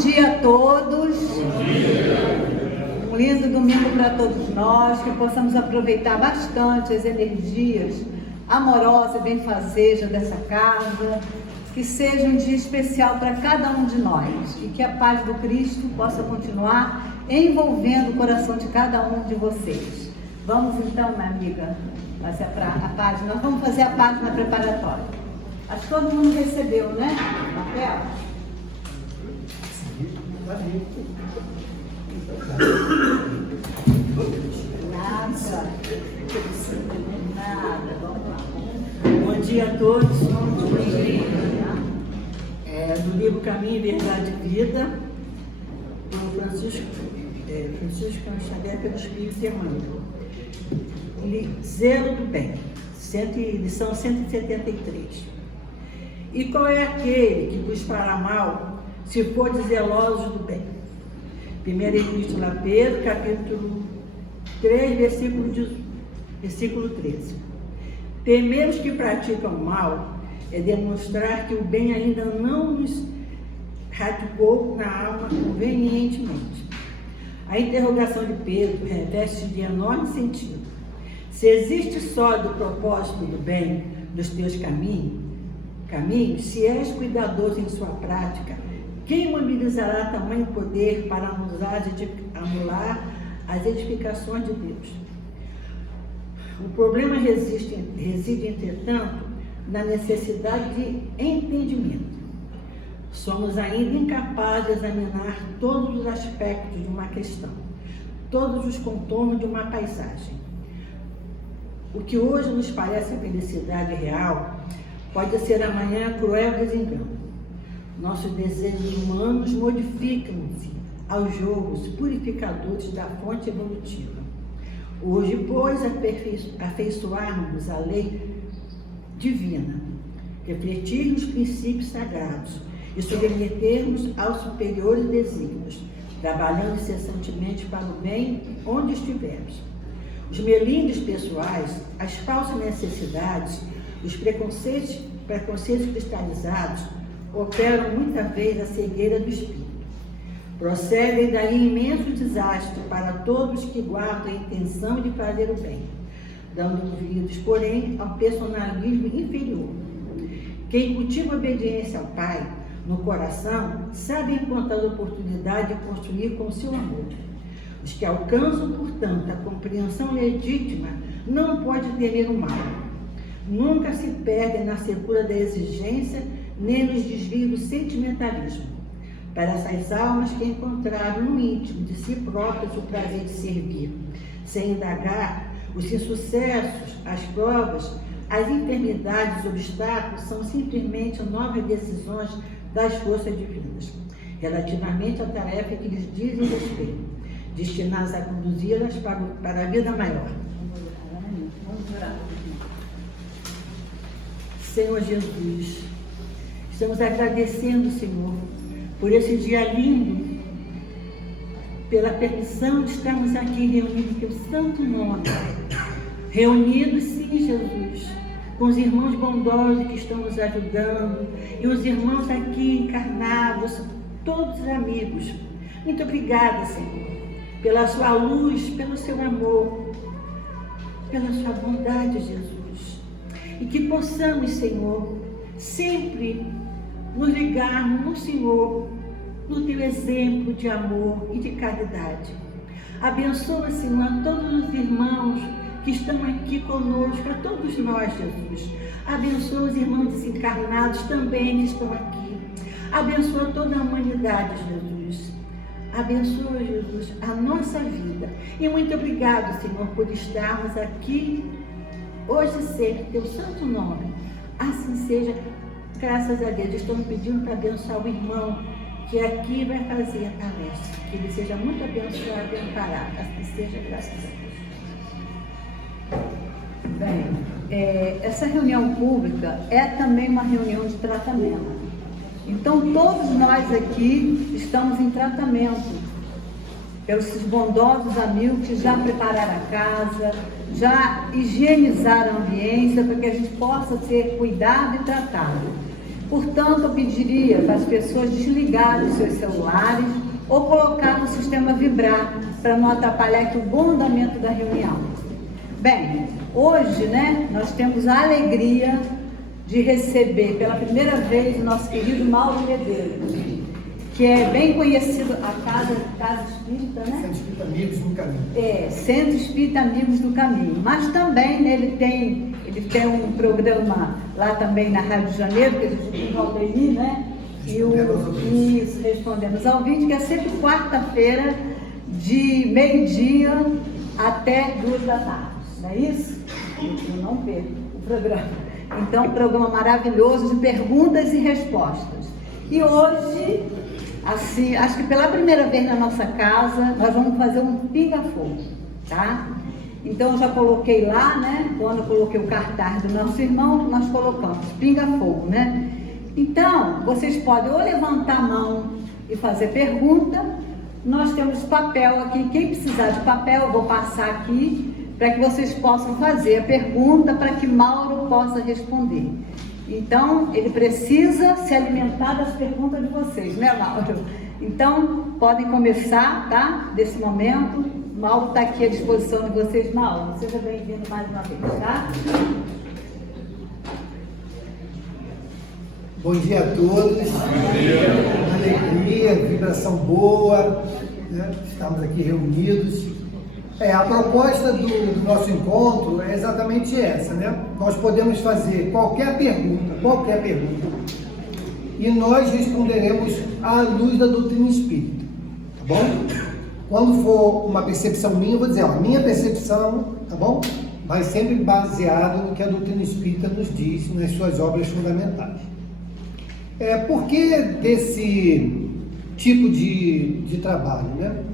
dia a todos. Bom dia. Um lindo domingo para todos nós, que possamos aproveitar bastante as energias amorosas e benfazejas dessa casa, que seja um dia especial para cada um de nós e que a paz do Cristo possa continuar envolvendo o coração de cada um de vocês. Vamos então, minha amiga, fazer a página. Nós vamos fazer a página preparatória. Acho que todo mundo recebeu, né? Papel? Nada. Vamos lá. Bom dia a todos. Bom dia. Do livro Caminho, Verdade e Vida, do Francisco Xavier, pelo Espírito Emmanuel. Zelo do Bem, lição 173. E qual é aquele que vos fará mal, se fordes zelosos do bem? Primeira Epístola a Pedro, capítulo 3, versículo 13. Temer os que praticam o mal é demonstrar que o bem ainda não nos radicou na alma convenientemente. A interrogação de Pedro reveste de enorme sentido. Se existe só do propósito do bem dos teus caminhos, se és cuidadoso em sua prática, quem mobilizará tamanho poder para anular as edificações de Deus? O problema reside, entretanto, na necessidade de entendimento. Somos ainda incapazes de examinar todos os aspectos de uma questão, todos os contornos de uma paisagem. O que hoje nos parece felicidade real, pode ser amanhã cruel desengano. Nossos desejos humanos modificam-se aos jogos purificadores da fonte evolutiva. Hoje, pois, afeiçoarmos a lei divina, refletir nos princípios sagrados e submetermos aos superiores desígnios, trabalhando incessantemente para o bem onde estivermos. Os melindres pessoais, as falsas necessidades, os preconceitos cristalizados operam muita vez a cegueira do espírito. Procedem daí imenso desastre para todos que guardam a intenção de fazer o bem, dando ouvidos, porém, ao personalismo inferior. Quem cultiva obediência ao Pai no coração sabe encontrar a oportunidade de construir com o seu amor. Os que alcançam, portanto, a compreensão legítima não podem temer o mal. Nunca se perdem na secura da exigência nem nos desvios do sentimentalismo. Para essas almas que encontraram no íntimo de si próprias o prazer de servir, sem indagar, os insucessos, as provas, as enfermidades, os obstáculos são simplesmente novas decisões das forças divinas, relativamente à tarefa que lhes dizem respeito, destinadas a conduzi-las para a vida maior. Vamos orar. Senhor Jesus, estamos agradecendo, Senhor, por esse dia lindo, pela permissão de estarmos aqui reunidos em teu santo nome. Reunidos, sim, Jesus, com os irmãos bondosos que estão nos ajudando e os irmãos aqui encarnados, todos amigos. Muito obrigada, Senhor, pela sua luz, pelo seu amor, pela sua bondade, Jesus. E que possamos, Senhor, sempre nos ligarmos no Senhor, no teu exemplo de amor e de caridade. Abençoa, Senhor, a todos os irmãos que estão aqui conosco, a todos nós, Jesus. Abençoa os irmãos desencarnados também que estão aqui. Abençoa toda a humanidade, Jesus. Abençoa, Jesus, a nossa vida. E muito obrigado, Senhor, por estarmos aqui hoje e sempre, teu santo nome. Assim seja, graças a Deus. Estamos pedindo para abençoar o irmão que aqui vai fazer a palestra. Que ele seja muito abençoado e amparado. Assim seja, graças a Deus. Bem, essa reunião pública é também uma reunião de tratamento. Então, todos nós aqui estamos em tratamento pelos bondosos amigos que já prepararam a casa, já higienizaram a ambiência para que a gente possa ser cuidado e tratado. Portanto, eu pediria para as pessoas desligarem os seus celulares ou colocar no sistema vibrar, para não atrapalhar aqui o bom andamento da reunião. Bem, hoje, né, nós temos a alegria de receber pela primeira vez o nosso querido Mauro Medeiros, que é bem conhecido, a Casa Espírita, né? Centro Espírita Amigos do Caminho. Centro Espírita Amigos do Caminho. Mas também, né, ele tem um programa lá também na Rádio de Janeiro, que a gente tem o Valdeli, né? Isso, Respondendo aos Ouvintes, que é sempre quarta-feira, de meio-dia até 2 da tarde. Não é isso? Eu não perco o programa. Então, um programa maravilhoso de perguntas e respostas. E hoje, assim, acho que pela primeira vez na nossa casa, nós vamos fazer um pinga-fogo, tá? Então, eu já coloquei lá, né? Quando eu coloquei o cartaz do nosso irmão, nós colocamos pinga-fogo, né? Então, vocês podem ou levantar a mão e fazer pergunta. Nós temos papel aqui. Quem precisar de papel, eu vou passar aqui para que vocês possam fazer a pergunta para que Mauro possa responder. Então, ele precisa se alimentar das perguntas de vocês, né, Mauro? Então, podem começar, tá? Desse momento. Mauro está aqui à disposição de vocês. Mauro, seja bem-vindo mais uma vez, tá? Bom dia a todos. Alegria, vibração boa, né? Estamos aqui reunidos. A proposta do nosso encontro é exatamente essa, né? Nós podemos fazer qualquer pergunta, e nós responderemos à luz da doutrina espírita, tá bom? Quando for uma percepção minha, eu vou dizer, ó, minha percepção, tá bom? Mas sempre baseado no que a doutrina espírita nos diz nas suas obras fundamentais. Por que desse tipo de trabalho, né?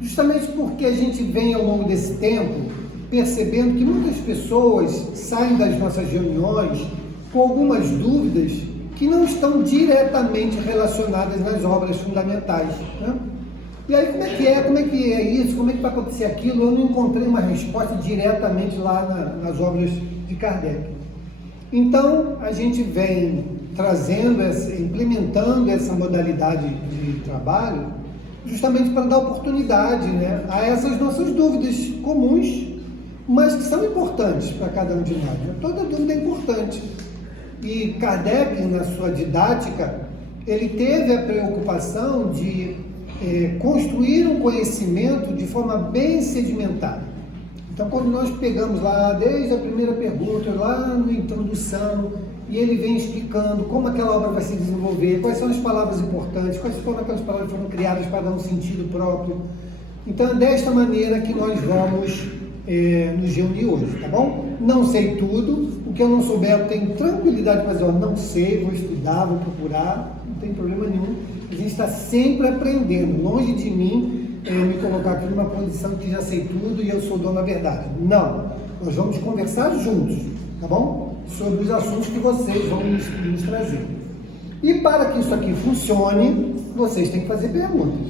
Justamente porque a gente vem ao longo desse tempo percebendo que muitas pessoas saem das nossas reuniões com algumas dúvidas que não estão diretamente relacionadas nas obras fundamentais, né? E aí, como é que é isso? Como é que vai acontecer aquilo? Eu não encontrei uma resposta diretamente lá nas obras de Kardec. Então, a gente vem trazendo, implementando essa modalidade de trabalho, justamente para dar oportunidade, né, a essas nossas dúvidas comuns, mas que são importantes para cada um de nós, né? Toda dúvida é importante. E Kardec, na sua didática, ele teve a preocupação de construir um conhecimento de forma bem sedimentada. Então, quando nós pegamos lá, desde a primeira pergunta, lá na introdução, e ele vem explicando como aquela obra vai se desenvolver, quais são as palavras importantes, quais foram aquelas palavras que foram criadas para dar um sentido próprio. Então, é desta maneira que nós vamos nos reunir hoje, tá bom? Não sei tudo, o que eu não souber eu tenho tranquilidade para dizer, ó, não sei, vou estudar, vou procurar, não tem problema nenhum. A gente está sempre aprendendo, longe de mim me colocar aqui numa condição que já sei tudo e eu sou dono da verdade. Não, nós vamos conversar juntos, tá bom? Sobre os assuntos que vocês vão nos trazer. E para que isso aqui funcione, vocês têm que fazer perguntas.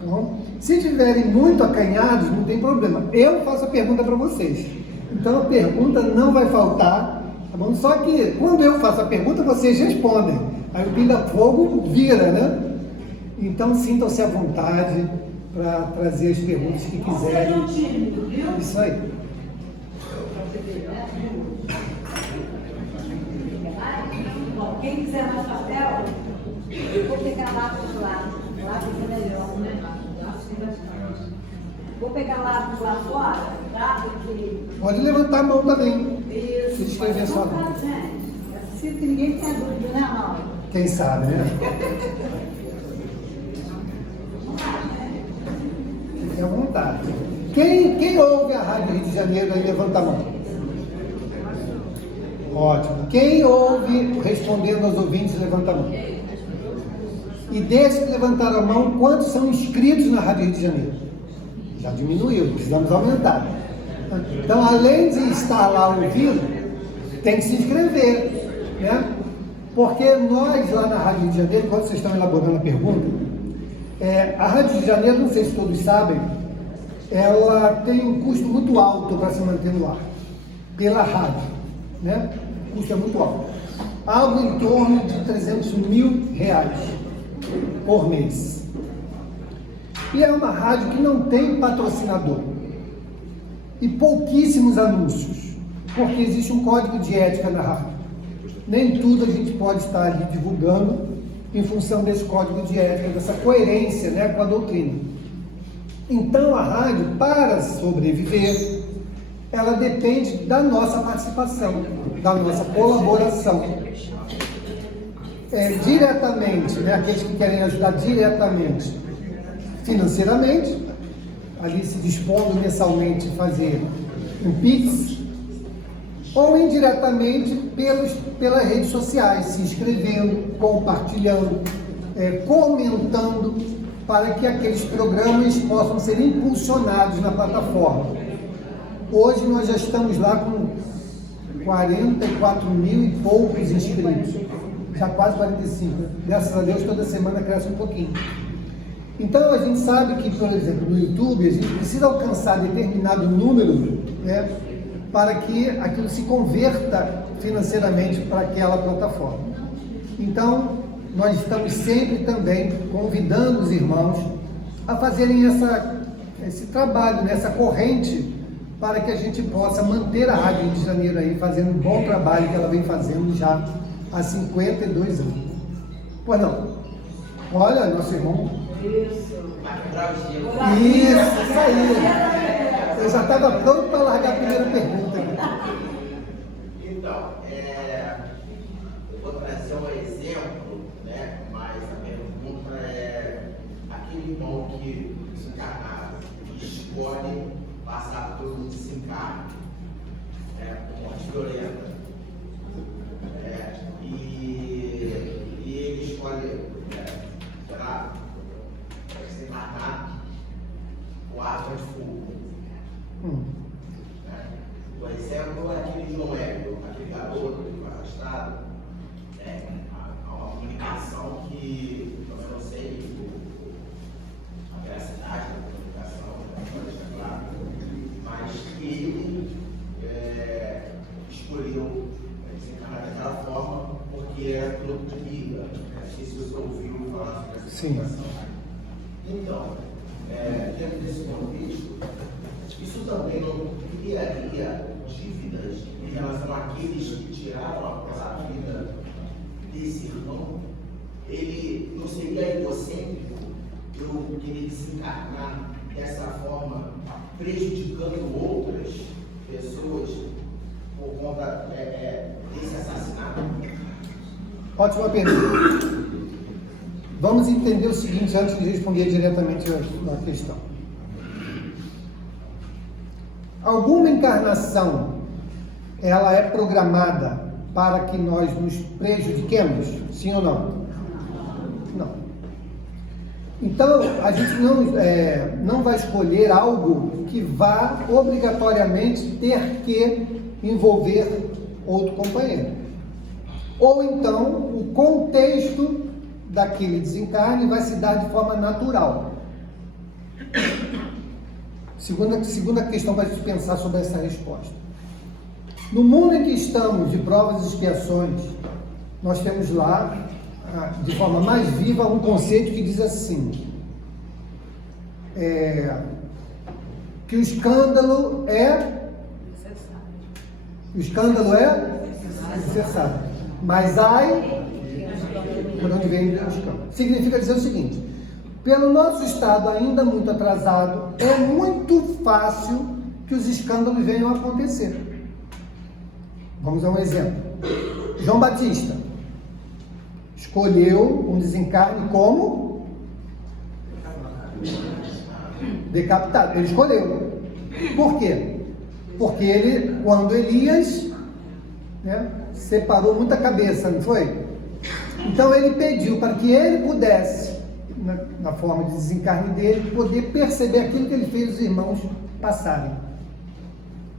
Tá bom? Se estiverem muito acanhados, não tem problema. Eu faço a pergunta para vocês. Então a pergunta não vai faltar, tá bom? Só que quando eu faço a pergunta, vocês respondem. Aí o pinga-fogo vira, né? Então sintam-se à vontade para trazer as perguntas que quiserem. Isso aí. Quem quiser mais papel, eu vou pegar lápis lá. Lápis é melhor, né? Vou pegar lápis lá fora, tá? Porque... Pode levantar a mão também. Isso. Se escrever só. É preciso que ninguém tenha dúvida, né, Mauro? Quem sabe, né? Fique à vontade. Quem ouve a Rádio Rio de Janeiro aí, levanta a mão. Ótimo. Quem ouve Respondendo aos Ouvintes, levanta a mão. E desde que levantaram a mão, quantos são inscritos na Rádio Rio de Janeiro? Já diminuiu, precisamos aumentar. Então, além de estar lá ouvindo, tem que se inscrever, né? Porque nós lá na Rádio Rio de Janeiro, quando vocês estão elaborando a pergunta, a Rádio Rio de Janeiro, não sei se todos sabem, ela tem um custo muito alto para se manter no ar, pela rádio, né? o custo é muito alto. Algo em torno de R$300 mil por mês. E é uma rádio que não tem patrocinador e pouquíssimos anúncios, porque existe um código de ética na rádio. Nem tudo a gente pode estar ali divulgando em função desse código de ética, dessa coerência, né, com a doutrina. Então a rádio, para sobreviver, ela depende da nossa participação, da nossa colaboração. Diretamente, né, aqueles que querem ajudar diretamente, financeiramente, ali se dispondo mensalmente a fazer um Pix, ou indiretamente pelas redes sociais, se inscrevendo, compartilhando, comentando, para que aqueles programas possam ser impulsionados na plataforma. Hoje nós já estamos lá com 44 mil e poucos inscritos, já quase 45, né? Graças a Deus toda semana cresce um pouquinho. Então a gente sabe que, por exemplo, no YouTube a gente precisa alcançar determinado número, né, para que aquilo se converta financeiramente para aquela plataforma. Então nós estamos sempre também convidando os irmãos a fazerem esse trabalho, né, essa corrente, para que a gente possa manter a Rádio Rio de Janeiro aí fazendo um bom trabalho que ela vem fazendo já há 52 anos. Pois não? Olha, nosso irmão. Isso aí. Eu já estava pronto para largar a primeira pergunta. Então, eu vou trazer um exemplo, né? Mas a pergunta é aquele irmão que desencarnado escolhe passar por um desencarne, com morte violenta. E ele escolhe, sei lá, desencarnar com arma de fogo. Por exemplo, aquele João Hélio, aquele garoto que foi arrastado, há uma comunicação que eu não sei a veracidade da comunicação, pode deixar claro, mas ele escolheu desencarnar daquela forma porque era produto de vida. Não sei se você ouviu falar sobre essa situação. Então, dentro desse contexto, isso também não criaria dívidas em relação àqueles que tiraram a vida desse irmão? Ele não seria egocêntrico eu querer desencarnar dessa forma, prejudicando outras pessoas por conta desse assassinato? Ótima pergunta. Vamos entender o seguinte antes de responder diretamente a questão. Alguma encarnação, ela é programada para que nós nos prejudiquemos? Sim ou não? Não. Então, a gente não vai escolher algo que vá obrigatoriamente ter que envolver outro companheiro. Ou então, o contexto daquele desencarne vai se dar de forma natural. Segunda questão para a gente pensar sobre essa resposta. No mundo em que estamos, de provas e expiações, nós temos lá, de forma mais viva, um conceito que diz assim, que o escândalo é necessário, mas ai por onde vem o escândalo. Significa dizer o seguinte: pelo nosso estado ainda muito atrasado, é muito fácil que os escândalos venham a acontecer. Vamos a um exemplo. João Batista escolheu um desencarne como decapitado. Ele escolheu. Por quê? Porque ele, quando Elias, separou muita cabeça, não foi? Então ele pediu para que ele pudesse, na forma de desencarne dele, poder perceber aquilo que ele fez os irmãos passarem.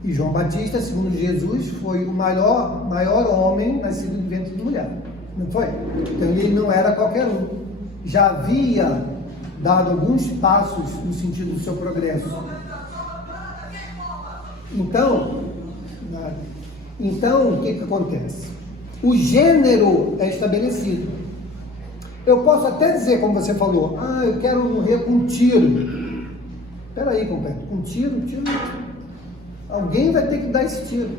E João Batista, segundo Jesus, foi o maior homem nascido de ventre de mulher, não foi? Então ele não era qualquer um, já havia dado alguns passos no sentido do seu progresso. Então, Então, o que acontece? O gênero é estabelecido. Eu posso até dizer, como você falou, eu quero morrer com um tiro. Espera aí, companheiro, com um tiro? Alguém vai ter que dar esse tiro,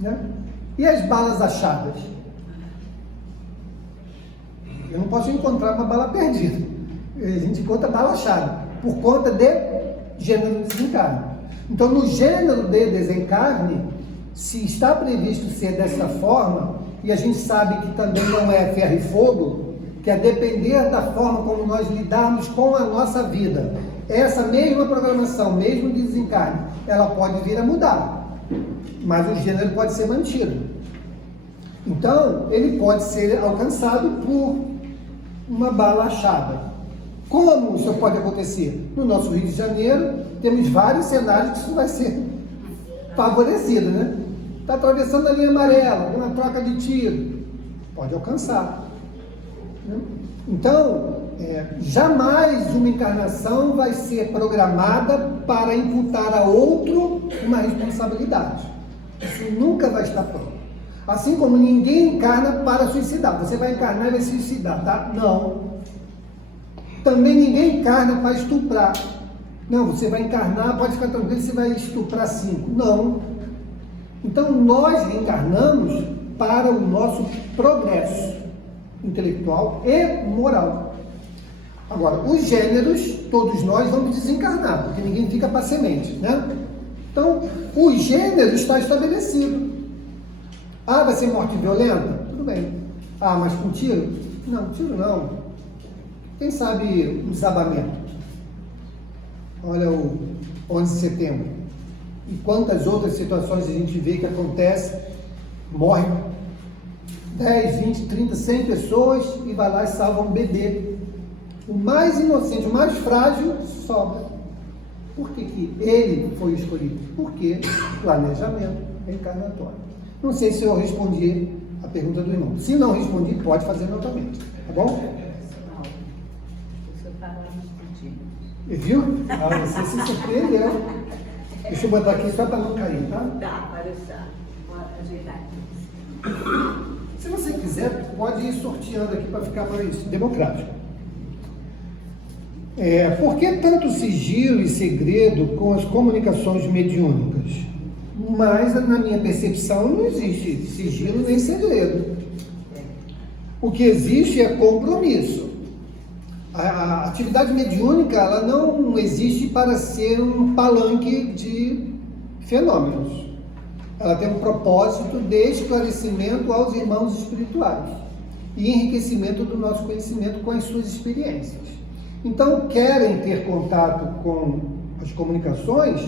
né? E as balas achadas? Eu não posso encontrar uma bala perdida. A gente encontra bala achada, por conta de gênero de desencarne. Então, no gênero de desencarne, se está previsto ser dessa forma, e a gente sabe que também não é ferro e fogo, que a depender da forma como nós lidarmos com a nossa vida, essa mesma programação, mesmo de desencarne, ela pode vir a mudar, mas o gênero pode ser mantido. Então, ele pode ser alcançado por uma bala achada. Como isso pode acontecer? No nosso Rio de Janeiro, temos vários cenários que isso vai ser favorecido, né? Está atravessando a linha amarela, uma troca de tiro, pode alcançar, né? Então, jamais uma encarnação vai ser programada para imputar a outro uma responsabilidade. Isso nunca vai estar pronto. Assim como ninguém encarna para suicidar. Você vai encarnar e vai se suicidar, tá? Não. Também ninguém encarna para estuprar. Não, você vai encarnar, pode ficar tranquilo, você vai estuprar 5. Não. Então, nós reencarnamos para o nosso progresso intelectual e moral. Agora, os gêneros, todos nós vamos desencarnar, porque ninguém fica para semente, né? Então, o gênero está estabelecido. Vai ser morte violenta? Tudo bem. Mas com tiro? Não, tiro não. Quem sabe um desabamento? Olha o 11 de setembro. E quantas outras situações a gente vê que acontece, morre 10, 20, 30, 100 pessoas e vai lá e salva um bebê. O mais inocente, o mais frágil, sobra. Por que ele foi escolhido? Porque planejamento reencarnatório. Não sei se eu respondi a pergunta do irmão. Se não respondi, pode fazer novamente. Tá bom? Não. O senhor estava discutindo. Viu? Você se surpreendeu. Deixa eu botar aqui só para não cair, tá? Tá, para deixar. Vou ajeitar aqui. Se você quiser, pode ir sorteando aqui para ficar mais democrático. Por que tanto sigilo e segredo com as comunicações mediúnicas? Mas, na minha percepção, não existe sigilo nem segredo. O que existe é compromisso. A atividade mediúnica, ela não existe para ser um palanque de fenômenos. Ela tem um propósito de esclarecimento aos irmãos espirituais e enriquecimento do nosso conhecimento com as suas experiências. Então, querem ter contato com as comunicações,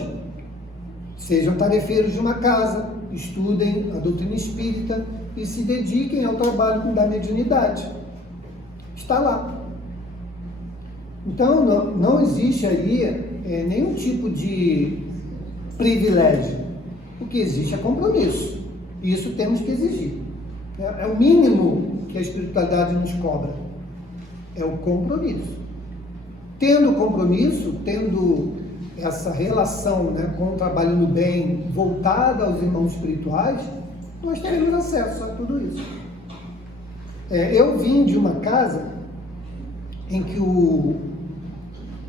sejam tarefeiros de uma casa, estudem a doutrina espírita e se dediquem ao trabalho da mediunidade. Está lá. Então, não existe aí nenhum tipo de privilégio. O que existe é compromisso. E isso temos que exigir. É o mínimo que a espiritualidade nos cobra. É o compromisso. Tendo compromisso, tendo essa relação, né, com o trabalho no bem voltada aos irmãos espirituais, nós teremos acesso a tudo isso. Eu vim de uma casa em que o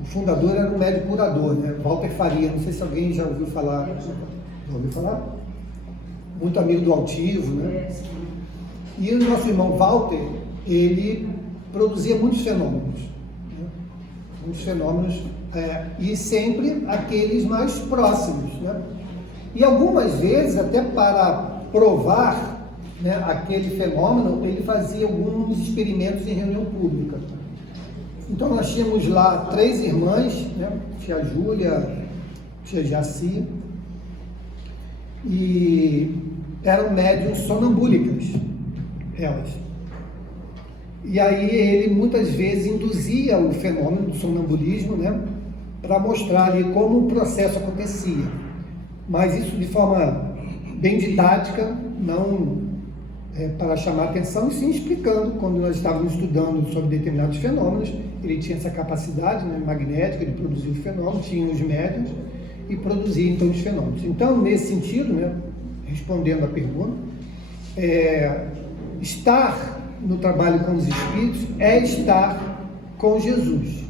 fundador era um médico curador, né, Walter Faria. Não sei se alguém já ouviu falar. Já ouviu falar? Muito amigo do Altivo, né? E o nosso irmão Walter, ele produzia muitos fenômenos. Muitos fenômenos, e sempre aqueles mais próximos, né? E algumas vezes, até para provar, né, aquele fenômeno, ele fazia alguns experimentos em reunião pública. Então nós tínhamos lá 3 irmãs, né, tia Júlia, tia Jaci, e eram médiuns sonambúlicas, elas. E aí ele muitas vezes induzia o fenômeno do sonambulismo, né, para mostrar ali como o processo acontecia. Mas isso de forma bem didática, não para chamar atenção, e sim explicando. Quando nós estávamos estudando sobre determinados fenômenos, ele tinha essa capacidade, né, magnética, ele produzia os fenômenos, tinha os médiuns e produzia então os fenômenos. Então, nesse sentido, né, respondendo a pergunta, estar no trabalho com os espíritos é estar com Jesus,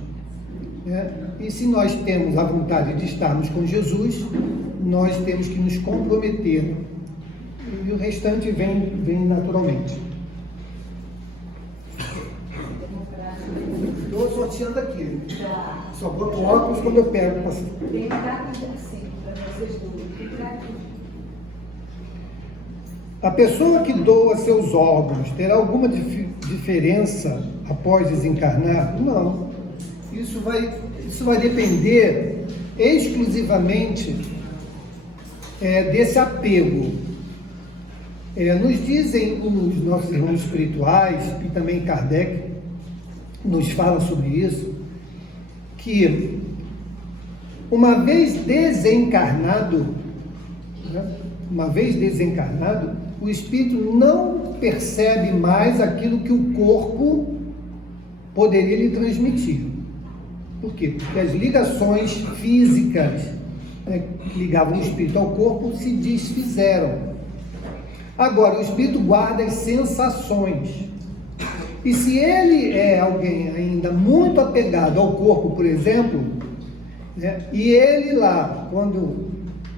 né? E se nós temos a vontade de estarmos com Jesus, nós temos que nos comprometer, e o restante vem naturalmente. Estou sorteando aqui. Só boto óculos quando eu pego. Tem datas assim, para vocês dois. A pessoa que doa seus órgãos terá alguma diferença após desencarnar? Não. Isso vai depender exclusivamente desse apego. Nos dizem os nossos irmãos espirituais, e também Kardec nos fala sobre isso, que uma vez desencarnado, né, o espírito não percebe mais aquilo que o corpo poderia lhe transmitir. Por quê? Porque as ligações físicas, né, que ligavam o espírito ao corpo se desfizeram. Agora, o espírito guarda as sensações. E se ele é alguém ainda muito apegado ao corpo, por exemplo, né, e ele lá, quando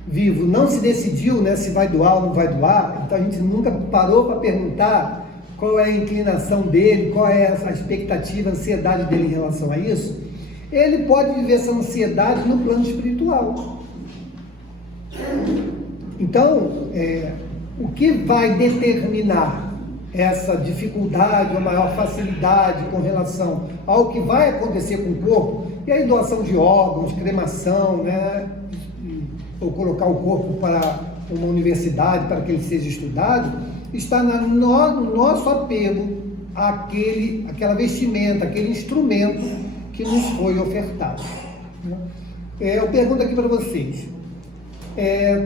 vivo, não se decidiu, né, se vai doar ou não vai doar, então a gente nunca parou para perguntar qual é a inclinação dele, qual é a expectativa, a ansiedade dele em relação a isso, ele pode viver essa ansiedade no plano espiritual. Então, o que vai determinar essa dificuldade, ou maior facilidade com relação ao que vai acontecer com o corpo, e aí doação de órgãos, cremação, né, ou colocar o corpo para uma universidade para que ele seja estudado, está no nosso apego àquela vestimenta, aquele instrumento que nos foi ofertado. Eu pergunto aqui para vocês,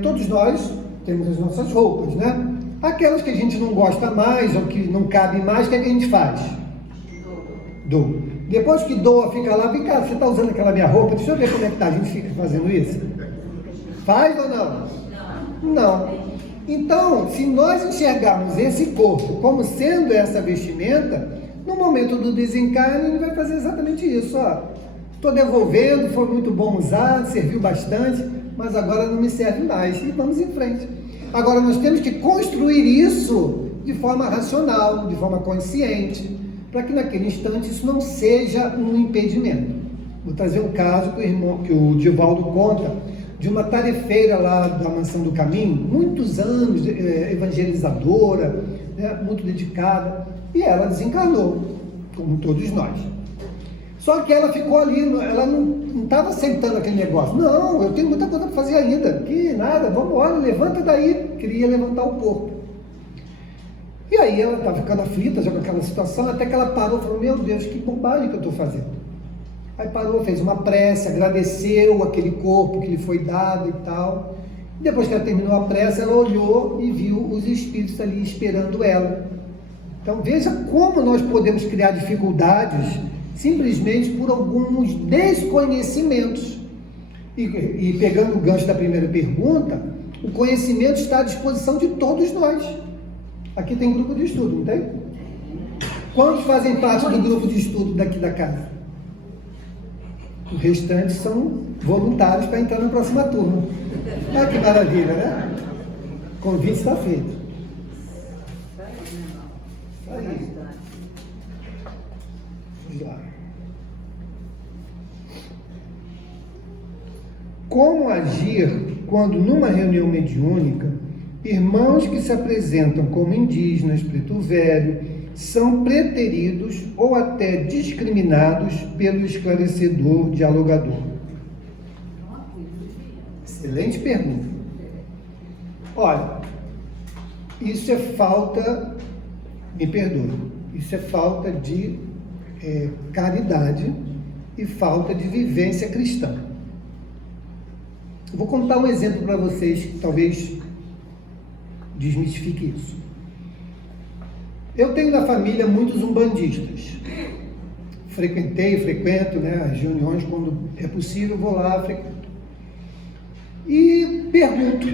todos nós temos as nossas roupas, né? Aquelas que a gente não gosta mais, ou que não cabe mais, o que é que a gente faz? Doa. Depois que doa, fica lá, vem cá, você está usando aquela minha roupa, deixa eu ver como é que está, a gente fica fazendo isso? Faz ou não? Não. Então, se nós enxergarmos esse corpo como sendo essa vestimenta, no momento do desencarne, ele vai fazer exatamente isso. Estou devolvendo, foi muito bom usar, serviu bastante, mas agora não me serve mais. E vamos em frente. Agora, nós temos que construir isso de forma racional, de forma consciente, para que naquele instante isso não seja um impedimento. Vou trazer um caso que o Divaldo conta, de uma tarefeira lá da Mansão do Caminho, muitos anos, evangelizadora, né, muito dedicada, e ela desencarnou, como todos nós. Só que ela ficou ali, ela não estava aceitando aquele negócio. Não, eu tenho muita coisa para fazer ainda. Que nada, vamos embora, levanta daí. Queria levantar o corpo. E aí ela estava ficando aflita já com aquela situação, até que ela parou e falou, meu Deus, que bobagem que eu estou fazendo. Aí parou, fez uma prece, agradeceu aquele corpo que lhe foi dado e tal. E depois que ela terminou a prece, ela olhou e viu os espíritos ali esperando ela. Então veja como nós podemos criar dificuldades simplesmente por alguns desconhecimentos. E pegando o gancho da primeira pergunta, o conhecimento está à disposição de todos nós. Aqui tem grupo de estudo, não tem? Quantos fazem parte do grupo de estudo daqui da casa? O restante são voluntários para entrar na próxima turma. Olha que maravilha, né? O convite está feito. Aí. Vamos lá. Como agir quando numa reunião mediúnica, irmãos que se apresentam como indígenas, preto velho, são preteridos ou até discriminados pelo esclarecedor dialogador? Excelente pergunta. Olha, isso é falta, me perdoe, isso é falta de caridade e falta de vivência cristã. Eu vou contar um exemplo para vocês que talvez desmistifique isso. Eu tenho na família muitos umbandistas. Frequento, né, as reuniões, quando é possível, vou lá, frequento. E pergunto,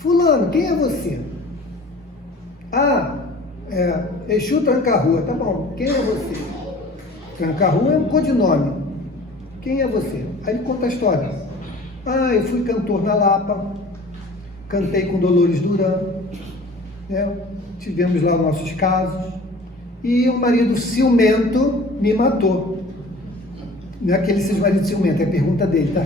fulano, quem é você? Ah, Exu Tranca-Rua, tá bom, quem é você? Tranca-Rua é um codinome. Quem é você? Aí ele conta a história. Ah, eu fui cantor na Lapa, cantei com Dolores Duran, né? Tivemos lá os nossos casos, e o marido ciumento me matou. Não é aquele seu marido ciumento, é a pergunta dele, tá?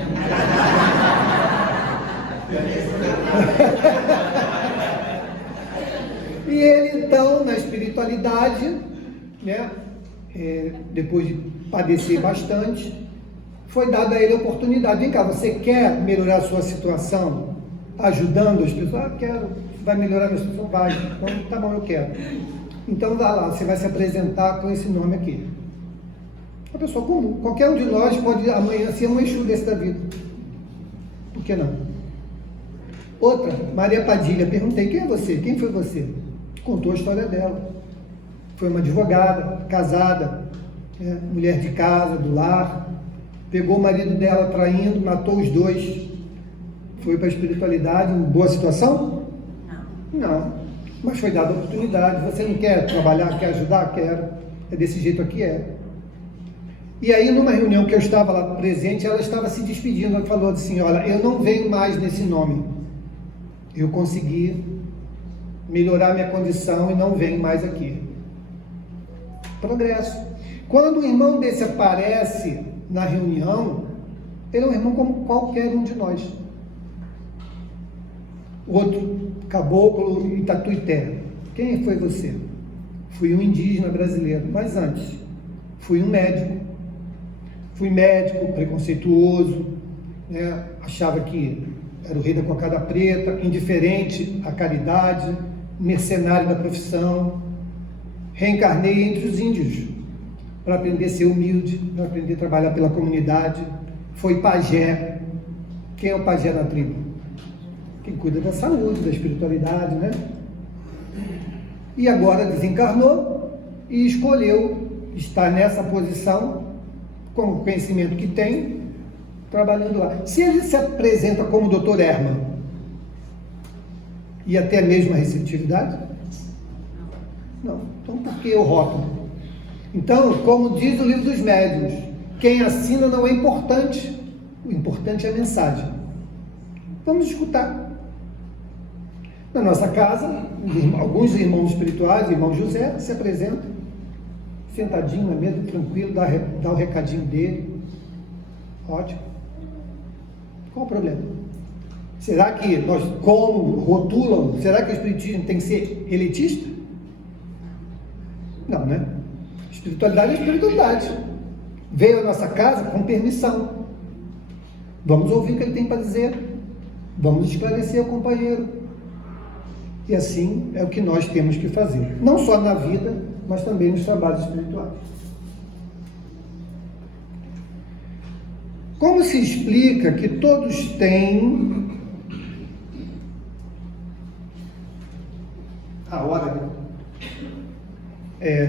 E ele então, na espiritualidade, né, depois de padecer bastante, foi dada a ele a oportunidade. Vem cá, você quer melhorar a sua situação ajudando as pessoas? Ah, quero. Vai melhorar a minha situação? Vai. Então, tá bom, eu quero. Então, vá lá, você vai se apresentar com esse nome aqui. Uma pessoa comum. Qualquer um de nós pode amanhã ser um Exu desse da vida. Por que não? Outra, Maria Padilha. Perguntei, quem é você? Quem foi você? Contou a história dela. Foi uma advogada, casada, mulher de casa, do lar. Pegou o marido dela traindo, matou os dois. Foi para a espiritualidade, em boa situação? Não. Mas foi dada a oportunidade. Você não quer trabalhar, quer ajudar? Quero. É desse jeito aqui, é. E aí, numa reunião que eu estava lá presente, ela estava se despedindo. Ela falou assim, olha, eu não venho mais nesse nome. Eu consegui melhorar minha condição e não venho mais aqui. Progresso. Quando um irmão desse aparece na reunião, ele é um irmão como qualquer um de nós. Outro, caboclo em Tatuité. Quem foi você? Fui um indígena brasileiro, mas antes, fui um médico. Fui médico, preconceituoso, né? Achava que era o rei da cocada preta, indiferente à caridade, mercenário da profissão. Reencarnei entre os índios, para aprender a ser humilde, para aprender a trabalhar pela comunidade. Foi pajé. Quem é o pajé na tribo? Quem cuida da saúde, da espiritualidade, né? E agora desencarnou e escolheu estar nessa posição, com o conhecimento que tem, trabalhando lá. Se ele se apresenta como Dr. Herman, e até mesmo a receptividade? Não. Então, por que o rótulo? Então, como diz o livro dos médiuns, quem assina não é importante, o importante é a mensagem. Vamos escutar. Na nossa casa, alguns irmãos espirituais, irmão José, se apresentam, sentadinho na mesa, tranquilo, dá o recadinho dele. Ótimo. Qual o problema? Será que nós, como rotulam, será que o espiritismo tem que ser elitista? Não, né? Espiritualidade é espiritualidade. Veio à nossa casa com permissão. Vamos ouvir o que ele tem para dizer. Vamos esclarecer o companheiro. E assim é o que nós temos que fazer. Não só na vida, mas também nos trabalhos espirituais. Como se explica que todos têm a hora, né?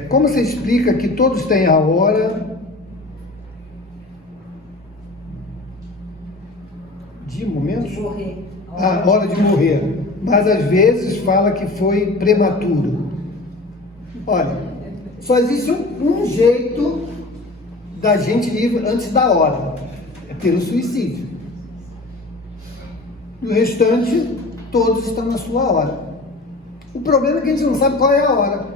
Como se explica que todos têm a hora de momentos? De morrer. A hora de morrer. Mas às vezes fala que foi prematuro. Olha, só existe um jeito da gente ir antes da hora. É pelo suicídio. E o restante, todos estão na sua hora. O problema é que a gente não sabe qual é a hora.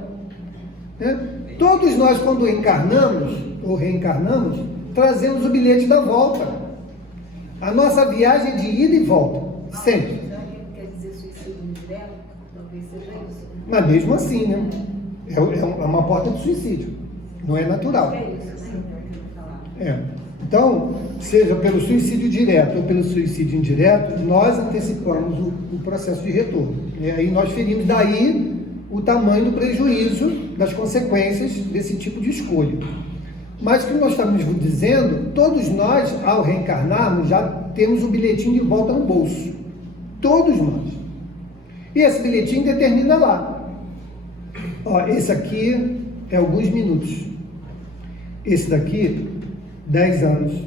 Né? Todos nós, quando encarnamos ou reencarnamos, trazemos o bilhete da volta. A nossa viagem é de ida e volta, sempre. Será que quer dizer suicídio indireto? Talvez seja isso. Mas mesmo assim, né? É uma porta de suicídio. Não é natural. É isso, né? Então, seja pelo suicídio direto ou pelo suicídio indireto, nós antecipamos o processo de retorno. E aí nós ferimos daí o tamanho do prejuízo, das consequências desse tipo de escolha. Mas o que nós estamos dizendo, todos nós, ao reencarnarmos, já temos o bilhetinho de volta no bolso. Todos nós. E esse bilhetinho determina lá. Ó, esse aqui é alguns minutos. Esse daqui, 10 anos.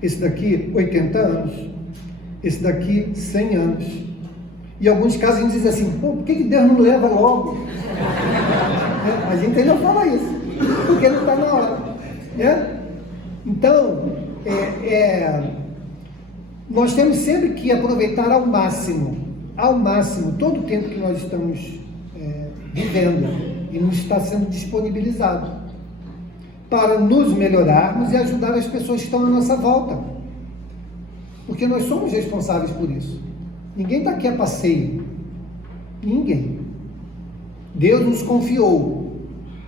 Esse daqui, 80 anos. Esse daqui, 100 anos. Em alguns casos a gente diz assim, pô, por que Deus não leva logo? A gente ainda fala isso, porque não está na hora. Né? Então, nós temos sempre que aproveitar ao máximo todo o tempo que nós estamos vivendo e nos está sendo disponibilizado para nos melhorarmos e ajudar as pessoas que estão à nossa volta, porque nós somos responsáveis por isso. Ninguém está aqui a passeio, ninguém. Deus nos confiou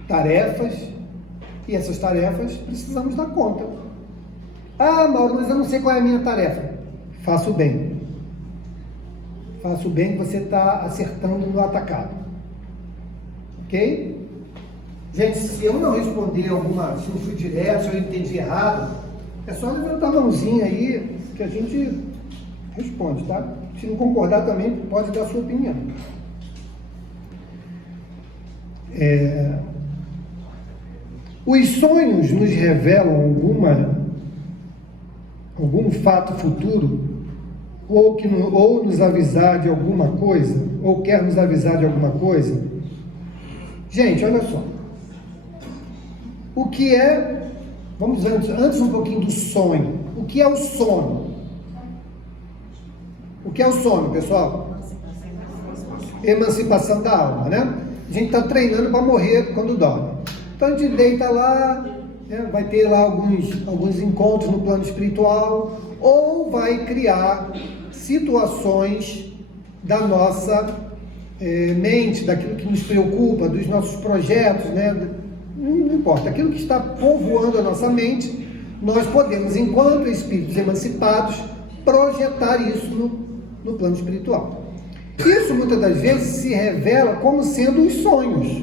tarefas e essas tarefas precisamos dar conta. Ah, Mauro, mas eu não sei qual é a minha tarefa. Faça o bem. Faça o bem que você está acertando no atacado. Ok? Gente, se eu não responder se eu não fui direto, se eu entendi errado, é só levantar a mãozinha aí que a gente responde, tá? Se não concordar também, pode dar a sua opinião. Os sonhos nos revelam algum fato futuro, ou nos avisar de alguma coisa, ou quer nos avisar de alguma coisa? Gente, olha só. O que é, vamos antes um pouquinho do sonho. O que é o sono? O que é o sono, pessoal? Emancipação da alma, né? A gente está treinando para morrer quando dorme. Então a gente deita lá, né? Vai ter lá alguns encontros no plano espiritual, ou vai criar situações da nossa mente, daquilo que nos preocupa, dos nossos projetos, né? Não importa, aquilo que está povoando a nossa mente, nós podemos, enquanto espíritos emancipados, projetar isso no plano espiritual. Isso muitas das vezes se revela como sendo os sonhos.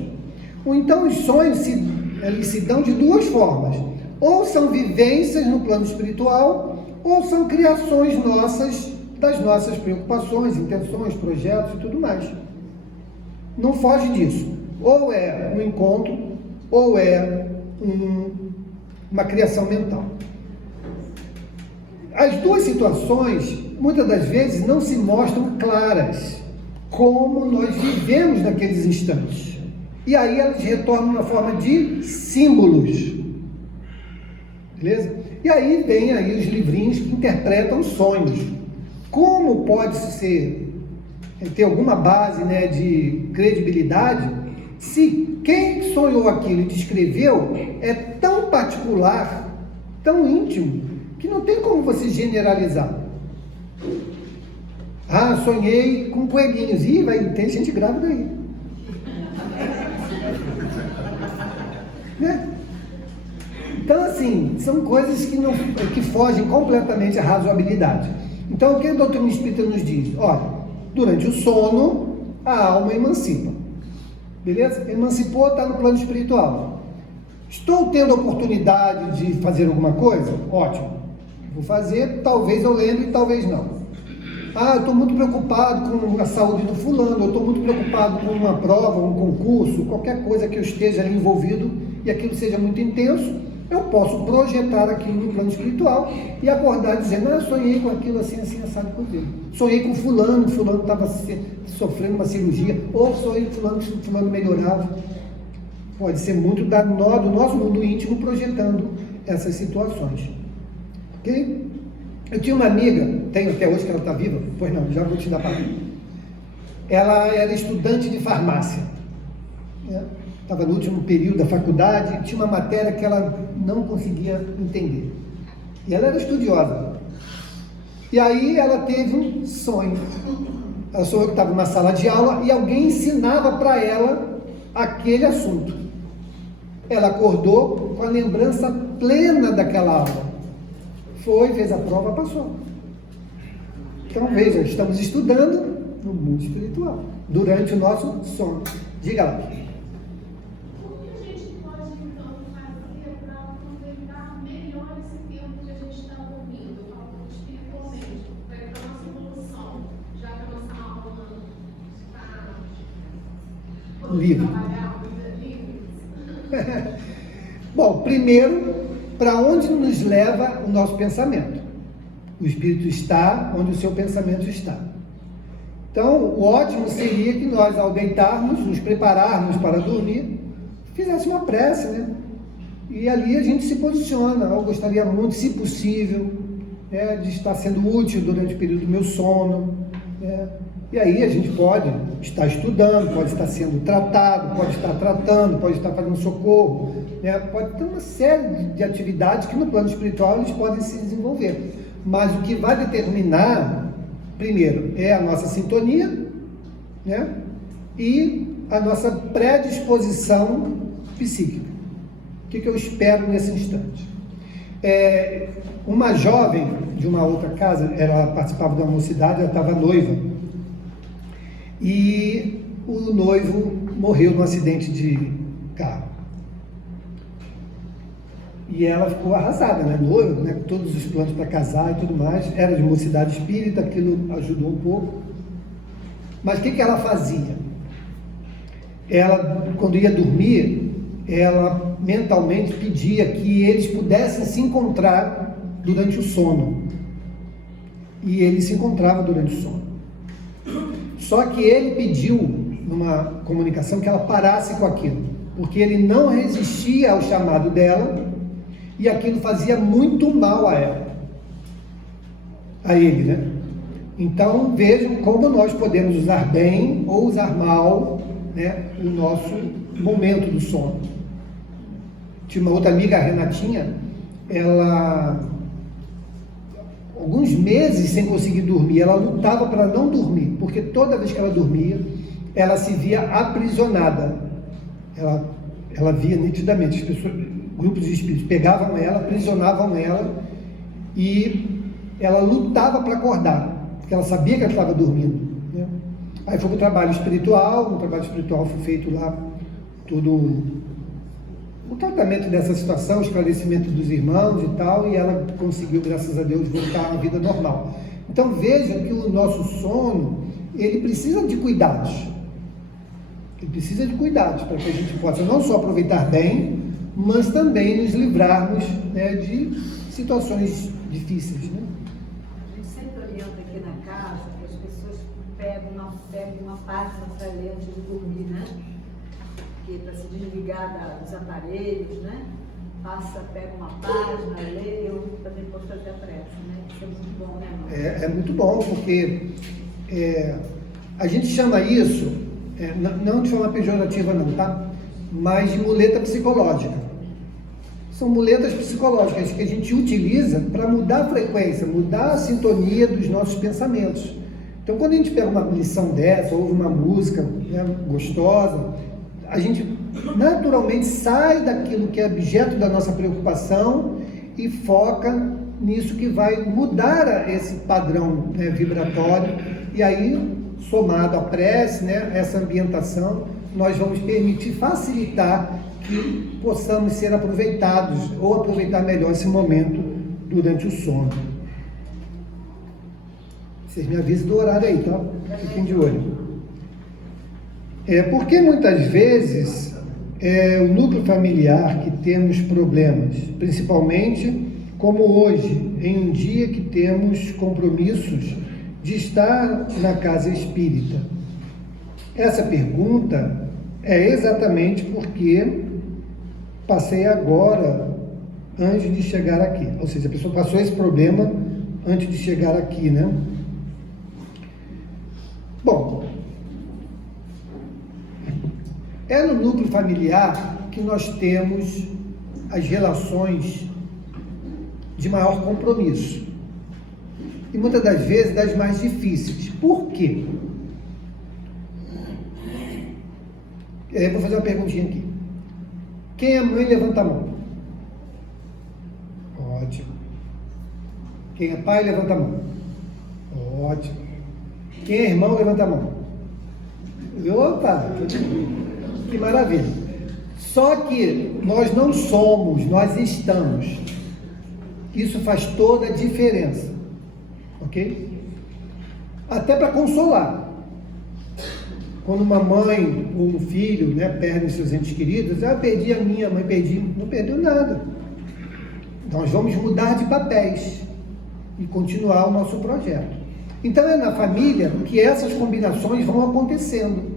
Ou então os sonhos se dão de duas formas. Ou são vivências no plano espiritual, ou são criações nossas, das nossas preocupações, intenções, projetos e tudo mais. Não foge disso. Ou é um encontro, ou é uma criação mental. As duas situações, muitas das vezes, não se mostram claras como nós vivemos naqueles instantes. E aí elas retornam na forma de símbolos. Beleza? E aí vem aí os livrinhos que interpretam sonhos. Como pode ter alguma base, né, de credibilidade se quem sonhou aquilo e descreveu é tão particular, tão íntimo, que não tem como você generalizar. Ah, sonhei com coelhinhos. Ih, tem gente grávida aí. Né? Então, assim, são coisas que fogem completamente à razoabilidade. Então, o que a doutrina espírita nos diz? Olha, durante o sono, a alma emancipa. Beleza? Emancipou, está no plano espiritual. Estou tendo a oportunidade de fazer alguma coisa? Ótimo. Vou fazer, talvez eu lembre, talvez não. Ah, eu estou muito preocupado com a saúde do fulano, eu estou muito preocupado com uma prova, um concurso, qualquer coisa que eu esteja ali envolvido e aquilo seja muito intenso, eu posso projetar aquilo no plano espiritual e acordar dizendo, eu sonhei com aquilo assim, assim, assado por Deus. Sonhei com fulano estava sofrendo uma cirurgia, ou sonhei com fulano melhorava. Pode ser muito do nosso mundo íntimo projetando essas situações. Ok? Eu tinha uma amiga, tenho até hoje que ela está viva, pois não, já vou te dar para mim. Ela era estudante de farmácia. Estava no último período da faculdade, tinha uma matéria que ela não conseguia entender. E ela era estudiosa. E aí ela teve um sonho. Ela sonhou que estava numa sala de aula e alguém ensinava para ela aquele assunto. Ela acordou com a lembrança plena daquela aula. Foi, fez a prova, passou. Então veja, estamos estudando no mundo espiritual, durante o nosso sono. Diga lá. O que a gente pode então fazer para aproveitar melhor esse tempo que a gente está dormindo, espiritualmente, para a nossa evolução, já que a nossa alma está livre? Bom, primeiro, para onde nos leva o nosso pensamento? O espírito está onde o seu pensamento está. Então, o ótimo seria que nós, ao deitarmos, nos prepararmos para dormir, fizéssemos uma prece, né? E ali a gente se posiciona. Eu gostaria muito, se possível, né, de estar sendo útil durante o período do meu sono, né? E aí a gente pode estar estudando, pode estar sendo tratado, pode estar tratando, pode estar fazendo socorro, né? Pode ter uma série de atividades que no plano espiritual eles podem se desenvolver. Mas o que vai determinar, primeiro, é a nossa sintonia, né? E a nossa predisposição psíquica. O que eu espero nesse instante? Uma jovem de uma outra casa, ela participava de uma mocidade, ela estava noiva. E o noivo morreu num acidente de carro. E ela ficou arrasada, né? Noiva, né? Todos os planos para casar e tudo mais. Era de mocidade espírita, aquilo ajudou um pouco. Mas o que ela fazia? Ela, quando ia dormir, ela mentalmente pedia que eles pudessem se encontrar durante o sono. E ele se encontrava durante o sono. Só que ele pediu, numa comunicação, que ela parasse com aquilo, porque ele não resistia ao chamado dela e aquilo fazia muito mal a ela, a ele, né? Então vejam como nós podemos usar bem ou usar mal, né, o nosso momento do sono. Tinha uma outra amiga, a Renatinha, ela, alguns meses sem conseguir dormir, ela lutava para não dormir, porque toda vez que ela dormia, ela se via aprisionada. Ela via nitidamente, as pessoas, grupos de espíritos pegavam ela, aprisionavam ela, e ela lutava para acordar, porque ela sabia que ela estava dormindo, né? Aí foi para o trabalho espiritual, no trabalho espiritual foi feito lá todo o tratamento dessa situação, o esclarecimento dos irmãos e tal, e ela conseguiu, graças a Deus, voltar à vida normal. Então vejam que o nosso sono, ele precisa de cuidados. Ele precisa de cuidados para que a gente possa não só aproveitar bem, mas também nos livrarmos, né, de situações difíceis, né? A gente sempre orienta aqui na casa que as pessoas peguem uma página para ler antes de dormir, né? Para se desligar dos aparelhos, né? Pega uma página, lê, para depois fazer a prece, né? Isso é muito bom, né, irmão? É muito bom, porque a gente chama isso, não de forma pejorativa não, tá? Mas de muleta psicológica. São muletas psicológicas que a gente utiliza para mudar a frequência, mudar a sintonia dos nossos pensamentos. Então, quando a gente pega uma lição dessa, ouve uma música, né, gostosa, a gente naturalmente sai daquilo que é objeto da nossa preocupação e foca nisso que vai mudar esse padrão, né, vibratório, e aí, somado à prece, né, essa ambientação, nós vamos permitir, facilitar que possamos ser aproveitados ou aproveitar melhor esse momento durante o sono. Vocês me avisam do horário aí, tá? Fiquem de olho. Porque muitas vezes é o núcleo familiar que temos problemas, principalmente como hoje, em um dia que temos compromissos de estar na casa espírita. Essa pergunta é exatamente porque passei agora, antes de chegar aqui. Ou seja, a pessoa passou esse problema antes de chegar aqui, né? Bom, é no núcleo familiar que nós temos as relações de maior compromisso. E muitas das vezes das mais difíceis. Por quê? Vou fazer uma perguntinha aqui. Quem é mãe, levanta a mão. Ótimo. Quem é pai, levanta a mão. Ótimo. Quem é irmão, levanta a mão. Opa! Que maravilha. Só que nós não somos, nós estamos. Isso faz toda a diferença. Ok? Até para consolar. Quando uma mãe ou um filho, né, perdem seus entes queridos, perdi a minha mãe, não perdeu nada. Nós vamos mudar de papéis e continuar o nosso projeto. Então é na família que essas combinações vão acontecendo.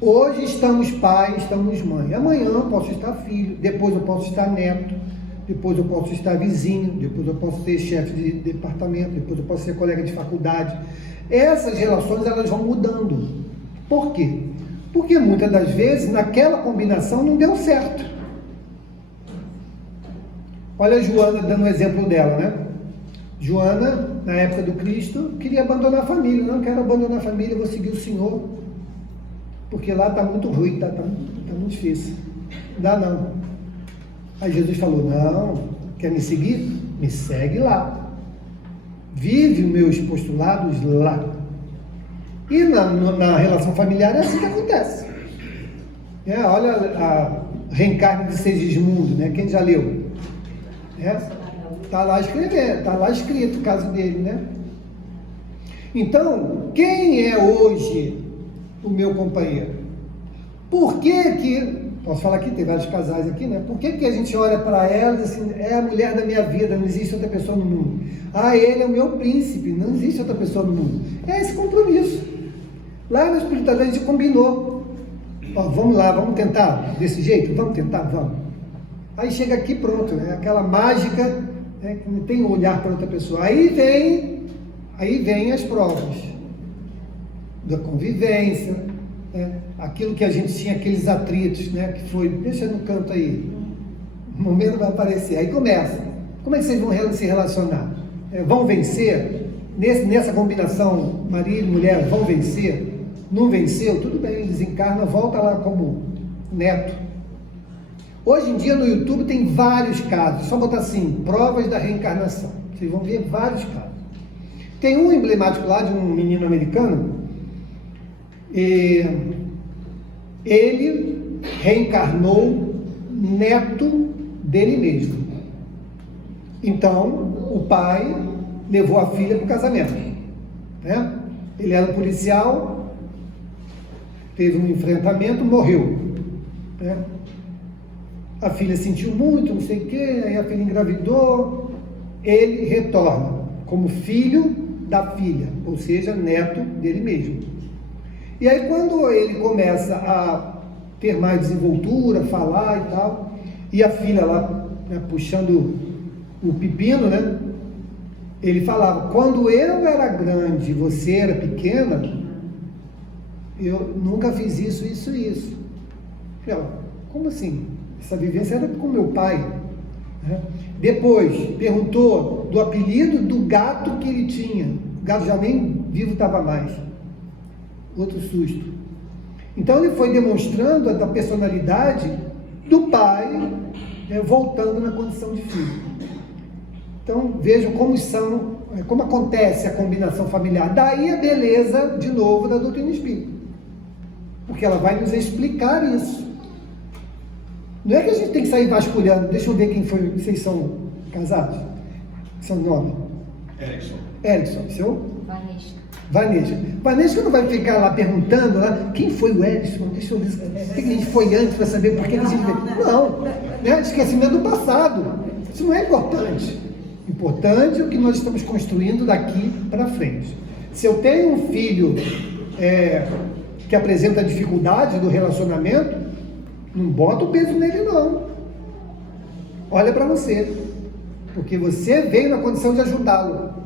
Hoje estamos pai, estamos mãe. Amanhã eu posso estar filho, depois eu posso estar neto, depois eu posso estar vizinho, depois eu posso ser chefe de departamento, depois eu posso ser colega de faculdade. Essas relações, elas vão mudando. Por quê? Porque muitas das vezes naquela combinação não deu certo. Olha a Joana dando o exemplo dela, né? Joana, na época do Cristo, queria abandonar a família. Não quero abandonar a família, vou seguir o Senhor, porque lá está muito ruim, está muito difícil. Não dá não. Aí Jesus falou, não, quer me seguir? Me segue lá. Vive os meus postulados lá. E na relação familiar é assim que acontece. Olha a Reencarne de Segismundo, né? Quem já leu? Está lá escrito o caso dele, né? Então, quem é hoje o meu companheiro? Por que posso falar aqui, tem vários casais aqui, né? Por que a gente olha para ela e diz assim, é a mulher da minha vida, não existe outra pessoa no mundo? Ah, ele é o meu príncipe, não existe outra pessoa no mundo. É esse compromisso. Lá na espiritualidade a gente combinou. Ó, vamos lá, vamos tentar desse jeito? Vamos tentar? Vamos. Aí chega aqui, pronto, né? Aquela mágica, né? Que não tem olhar para outra pessoa. Aí vem as provas da convivência, né? Aquilo que a gente tinha, aqueles atritos, né? Que foi, deixa no canto aí, o momento vai aparecer, aí começa. Como é que vocês vão se relacionar? Vão vencer? Nessa combinação, marido e mulher, vão vencer? Não venceu? Tudo bem, desencarna, volta lá como neto. Hoje em dia no YouTube tem vários casos, só botar assim, provas da reencarnação. Vocês vão ver vários casos. Tem um emblemático lá de um menino americano, ele reencarnou neto dele mesmo. Então, o pai levou a filha para o casamento, né? Ele era um policial, teve um enfrentamento, morreu, né? A filha sentiu muito, não sei o quê, aí a filha engravidou, ele retorna como filho da filha, ou seja, neto dele mesmo. E aí quando ele começa a ter mais desenvoltura, falar e tal, e a filha lá, né, puxando o pepino, né, ele falava, quando eu era grande e você era pequena, eu nunca fiz isso, isso e isso. Ela, como assim? Essa vivência era com meu pai, né? Depois perguntou do apelido do gato que ele tinha. O gato já nem vivo estava mais. Outro susto. Então ele foi demonstrando a personalidade do pai, né, voltando na condição de filho. Então vejam como acontece a combinação familiar. Daí a beleza, de novo, da doutrina espírita. Porque ela vai nos explicar isso. Não é que a gente tem que sair vasculhando. Deixa eu ver quem foi. Vocês são casados? Seu nome? Erickson. Seu? Vanessa não vai ficar lá perguntando lá, quem foi o Erickson? Deixa eu ver. O que a gente foi antes para saber por que a gente veio? Não. Né? Esquecimento do passado. Isso não é importante. Importante é o que nós estamos construindo daqui para frente. Se eu tenho um filho que apresenta dificuldade do relacionamento, não bota o peso nele não. Olha para você, porque você veio na condição de ajudá-lo.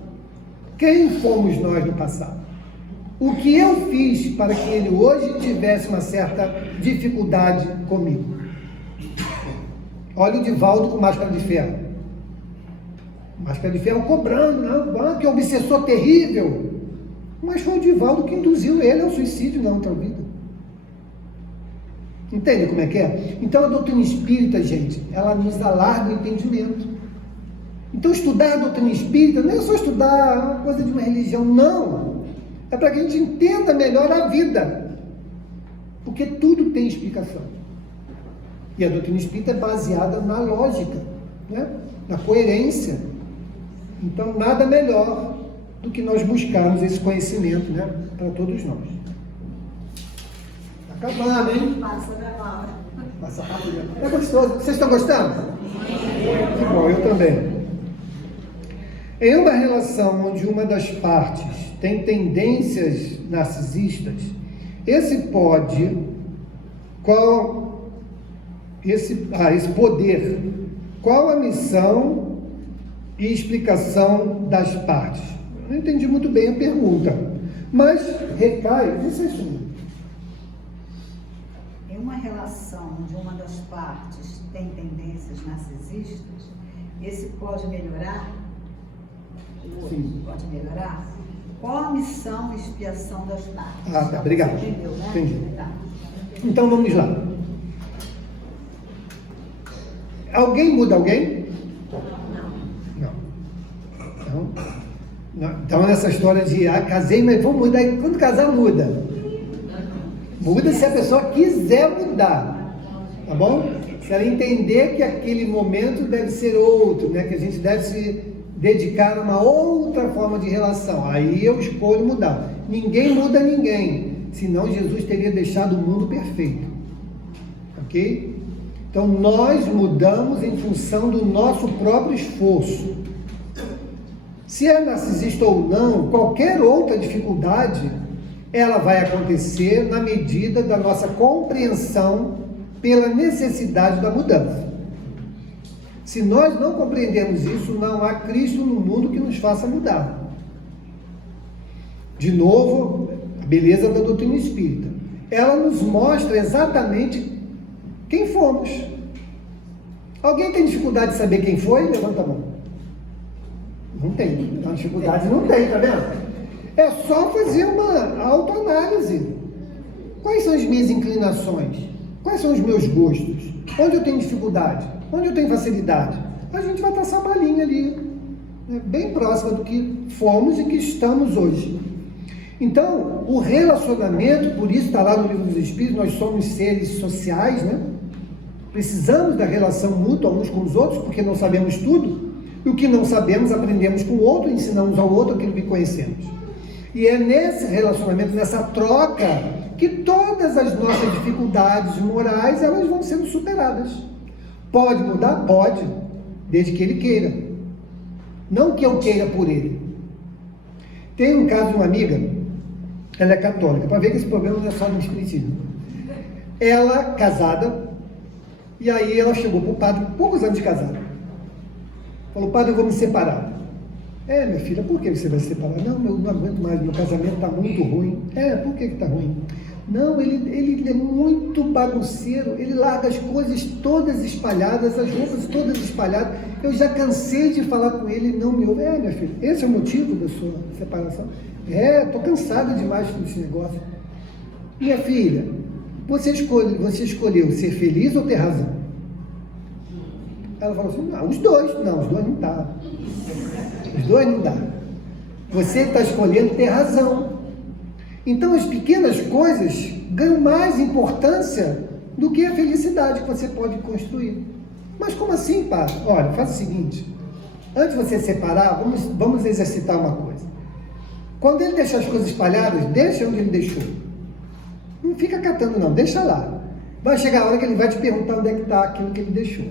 Quem fomos nós no passado? O que eu fiz para que ele hoje tivesse uma certa dificuldade comigo? Olha o Divaldo com máscara de ferro. Máscara de ferro cobrando, não, que obsessor terrível. Mas foi o Divaldo que induziu ele ao suicídio na outra vida. Entende como é que é? Então a doutrina espírita, gente, ela nos alarga o entendimento. Então estudar a doutrina espírita não é só estudar uma coisa de uma religião, não. É para que a gente entenda melhor a vida. Porque tudo tem explicação. E a doutrina espírita é baseada na lógica, né? Na coerência. Então nada melhor do que nós buscarmos esse conhecimento, né? Para todos nós. Acabando, hein? Passa rápido. É gostoso. Vocês estão gostando? Que bom, eu também. Em uma relação onde uma das partes tem tendências narcisistas, esse poder, qual a missão e explicação das partes? Eu não entendi muito bem a pergunta, mas recai, Em uma relação onde uma das partes tem tendências narcisistas, esse pode melhorar? O outro Sim. pode melhorar? Qual a missão e expiação das partes? Ah, tá, obrigado. Você entendeu, né? Entendi. Tá. Então vamos lá. Alguém muda alguém? Não. Então nessa história de casei, mas vou mudar, e quando casar muda. Muda se a pessoa quiser mudar, tá bom? Se ela entender que aquele momento deve ser outro, né? Que a gente deve se dedicar a uma outra forma de relação. Aí eu escolho mudar. Ninguém muda ninguém, senão Jesus teria deixado o mundo perfeito, ok? Então nós mudamos em função do nosso próprio esforço. Se é narcisista ou não, qualquer outra dificuldade, ela vai acontecer na medida da nossa compreensão pela necessidade da mudança. Se nós não compreendermos isso, não há Cristo no mundo que nos faça mudar. De novo, a beleza da doutrina espírita. Ela nos mostra exatamente quem fomos. Alguém tem dificuldade de saber quem foi? Levanta a mão. Não tem. Então, dificuldade não tem, tá vendo? É só fazer uma autoanálise. Quais são as minhas inclinações? Quais são os meus gostos? Onde eu tenho dificuldade? Onde eu tenho facilidade? A gente vai traçar uma linha ali, né, bem próxima do que fomos e que estamos hoje. Então, o relacionamento, por isso está lá no Livro dos Espíritos, nós somos seres sociais, né? Precisamos da relação mútua uns com os outros, porque não sabemos tudo, e o que não sabemos aprendemos com o outro, ensinamos ao outro aquilo que conhecemos. E é nesse relacionamento, nessa troca, que todas as nossas dificuldades morais, elas vão sendo superadas. Pode mudar? Pode, desde que ele queira. Não que eu queira por ele. Tem um caso de uma amiga, ela é católica, para ver que esse problema não é só no espiritismo. Ela, casada, e aí ela chegou para o padre, poucos anos de casada. Falou, padre, eu vou me separar. Minha filha, por que você vai se separar? Não, eu não aguento mais, meu casamento está muito ruim. Por que está ruim? Não, ele é muito bagunceiro, ele larga as coisas todas espalhadas, as roupas todas espalhadas. Eu já cansei de falar com ele, ele não me ouve. Minha filha, esse é o motivo da sua separação? Estou cansada demais desse negócio. Minha filha, você escolheu ser feliz ou ter razão? Ela falou assim, não, os dois não dá. Os dois não dá. Você está escolhendo ter razão. Então as pequenas coisas ganham mais importância do que a felicidade que você pode construir. Mas como assim, padre? Olha, faz o seguinte, antes de você separar, vamos exercitar uma coisa. Quando ele deixar as coisas espalhadas, deixa onde ele deixou. Não fica catando não, deixa lá. Vai chegar a hora que ele vai te perguntar onde é que está aquilo que ele deixou.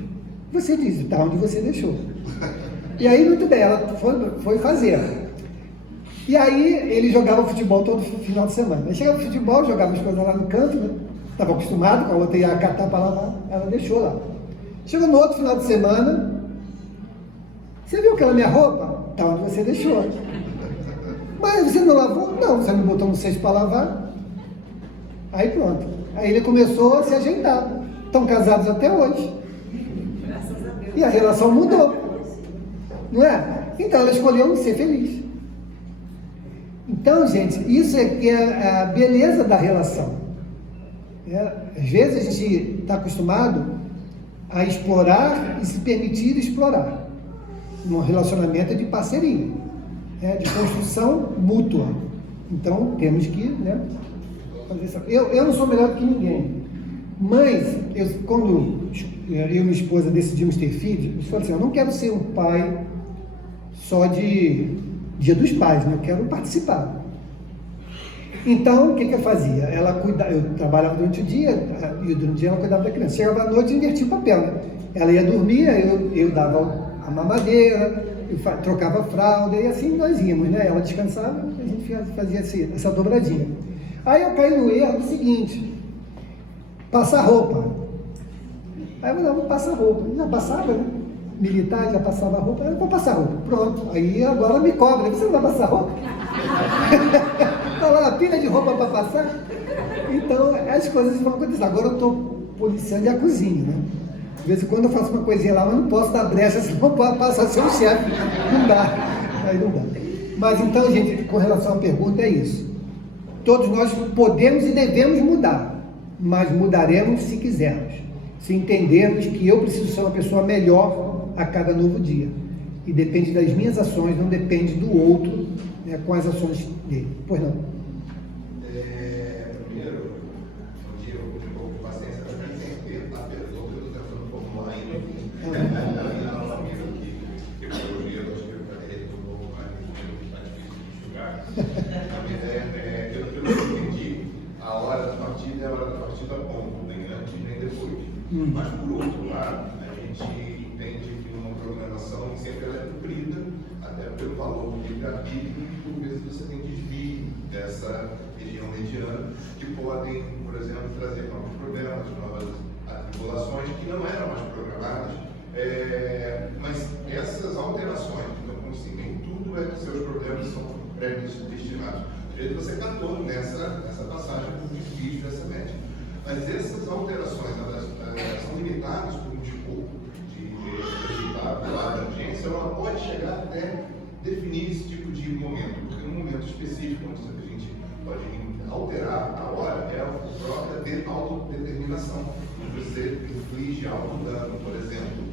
Você diz, está onde você deixou. E aí, muito bem, ela foi fazer. E aí, ele jogava futebol todo final de semana. Aí chegava no futebol, jogava as coisas lá no canto, né? Estava acostumado, com a outra ia catar para lavar, ela deixou lá. Chegou no outro final de semana, você viu aquela minha roupa? Está onde você deixou. Mas você não lavou? Não, você não botou no cesto para lavar. Aí pronto. Aí ele começou a se ajeitar. Estão casados até hoje. E a relação mudou. Não é? Então ela escolheu ser feliz. Então, gente, isso é que é a beleza da relação. Às vezes a gente está acostumado a explorar e se permitir explorar. Um relacionamento de parceria, de construção mútua. Então temos que fazer isso. Eu não sou melhor que ninguém. Mas, quando eu e minha esposa decidimos ter filhos, eu falei assim, eu não quero ser um pai só de Dia dos Pais, né? Eu quero participar. Então, o que eu fazia? Eu trabalhava durante o dia, e durante o dia ela cuidava da criança. Chegava à noite e invertia o papel, né? Ela ia dormir, eu dava a mamadeira, trocava a fralda, e assim nós íamos, né? Ela descansava, a gente fazia essa dobradinha. Aí eu caí no erro do seguinte, passar roupa. Aí eu falei, vou passar roupa. Já passava, né? Militar, já passava roupa. Eu vou passar roupa. Pronto. Aí agora me cobra. Você não vai passar roupa? Tá lá, pilha de roupa para passar. Então, as coisas vão acontecer. Agora eu estou policiando a cozinha, né? De vez em quando eu faço uma coisinha lá, mas não posso dar brecha, senão pode passar a ser o chefe. Não dá. Aí não dá. Mas então, gente, com relação à pergunta, é isso. Todos nós podemos e devemos mudar, mas mudaremos se quisermos. Se entendermos que eu preciso ser uma pessoa melhor a cada novo dia. E depende das minhas ações, não depende do outro, né, com as ações dele. Pois não? Primeiro, um dia eu tive um pouco de paciência para mim, sem ter a pergunta, eu estou tentando formular ainda. Não amigo que psicologia, eu acho que eu falei um pouco mais de enxugar. A minha ideia é que eu não entendi a hora da partida é a hora da partida ponto, nem antes nem depois. Mas, por outro lado, a gente entende que uma programação sempre ela é cumprida, até pelo valor do livre-arbítrio, e por vezes você tem desvio dessa região mediana, que podem, por exemplo, trazer novos problemas, novas atribulações que não eram mais programadas, mas essas alterações, então, como assim, nem tudo é que seus problemas são predestinados. Do jeito que você cantou nessa passagem por desvio dessa média. Mas essas alterações, elas são limitadas por um escopo de resultado lá da agência, ela pode chegar até definir esse tipo de momento, porque num momento específico, onde a gente pode alterar a hora, é a própria autodeterminação, onde você inflige autodano, por exemplo.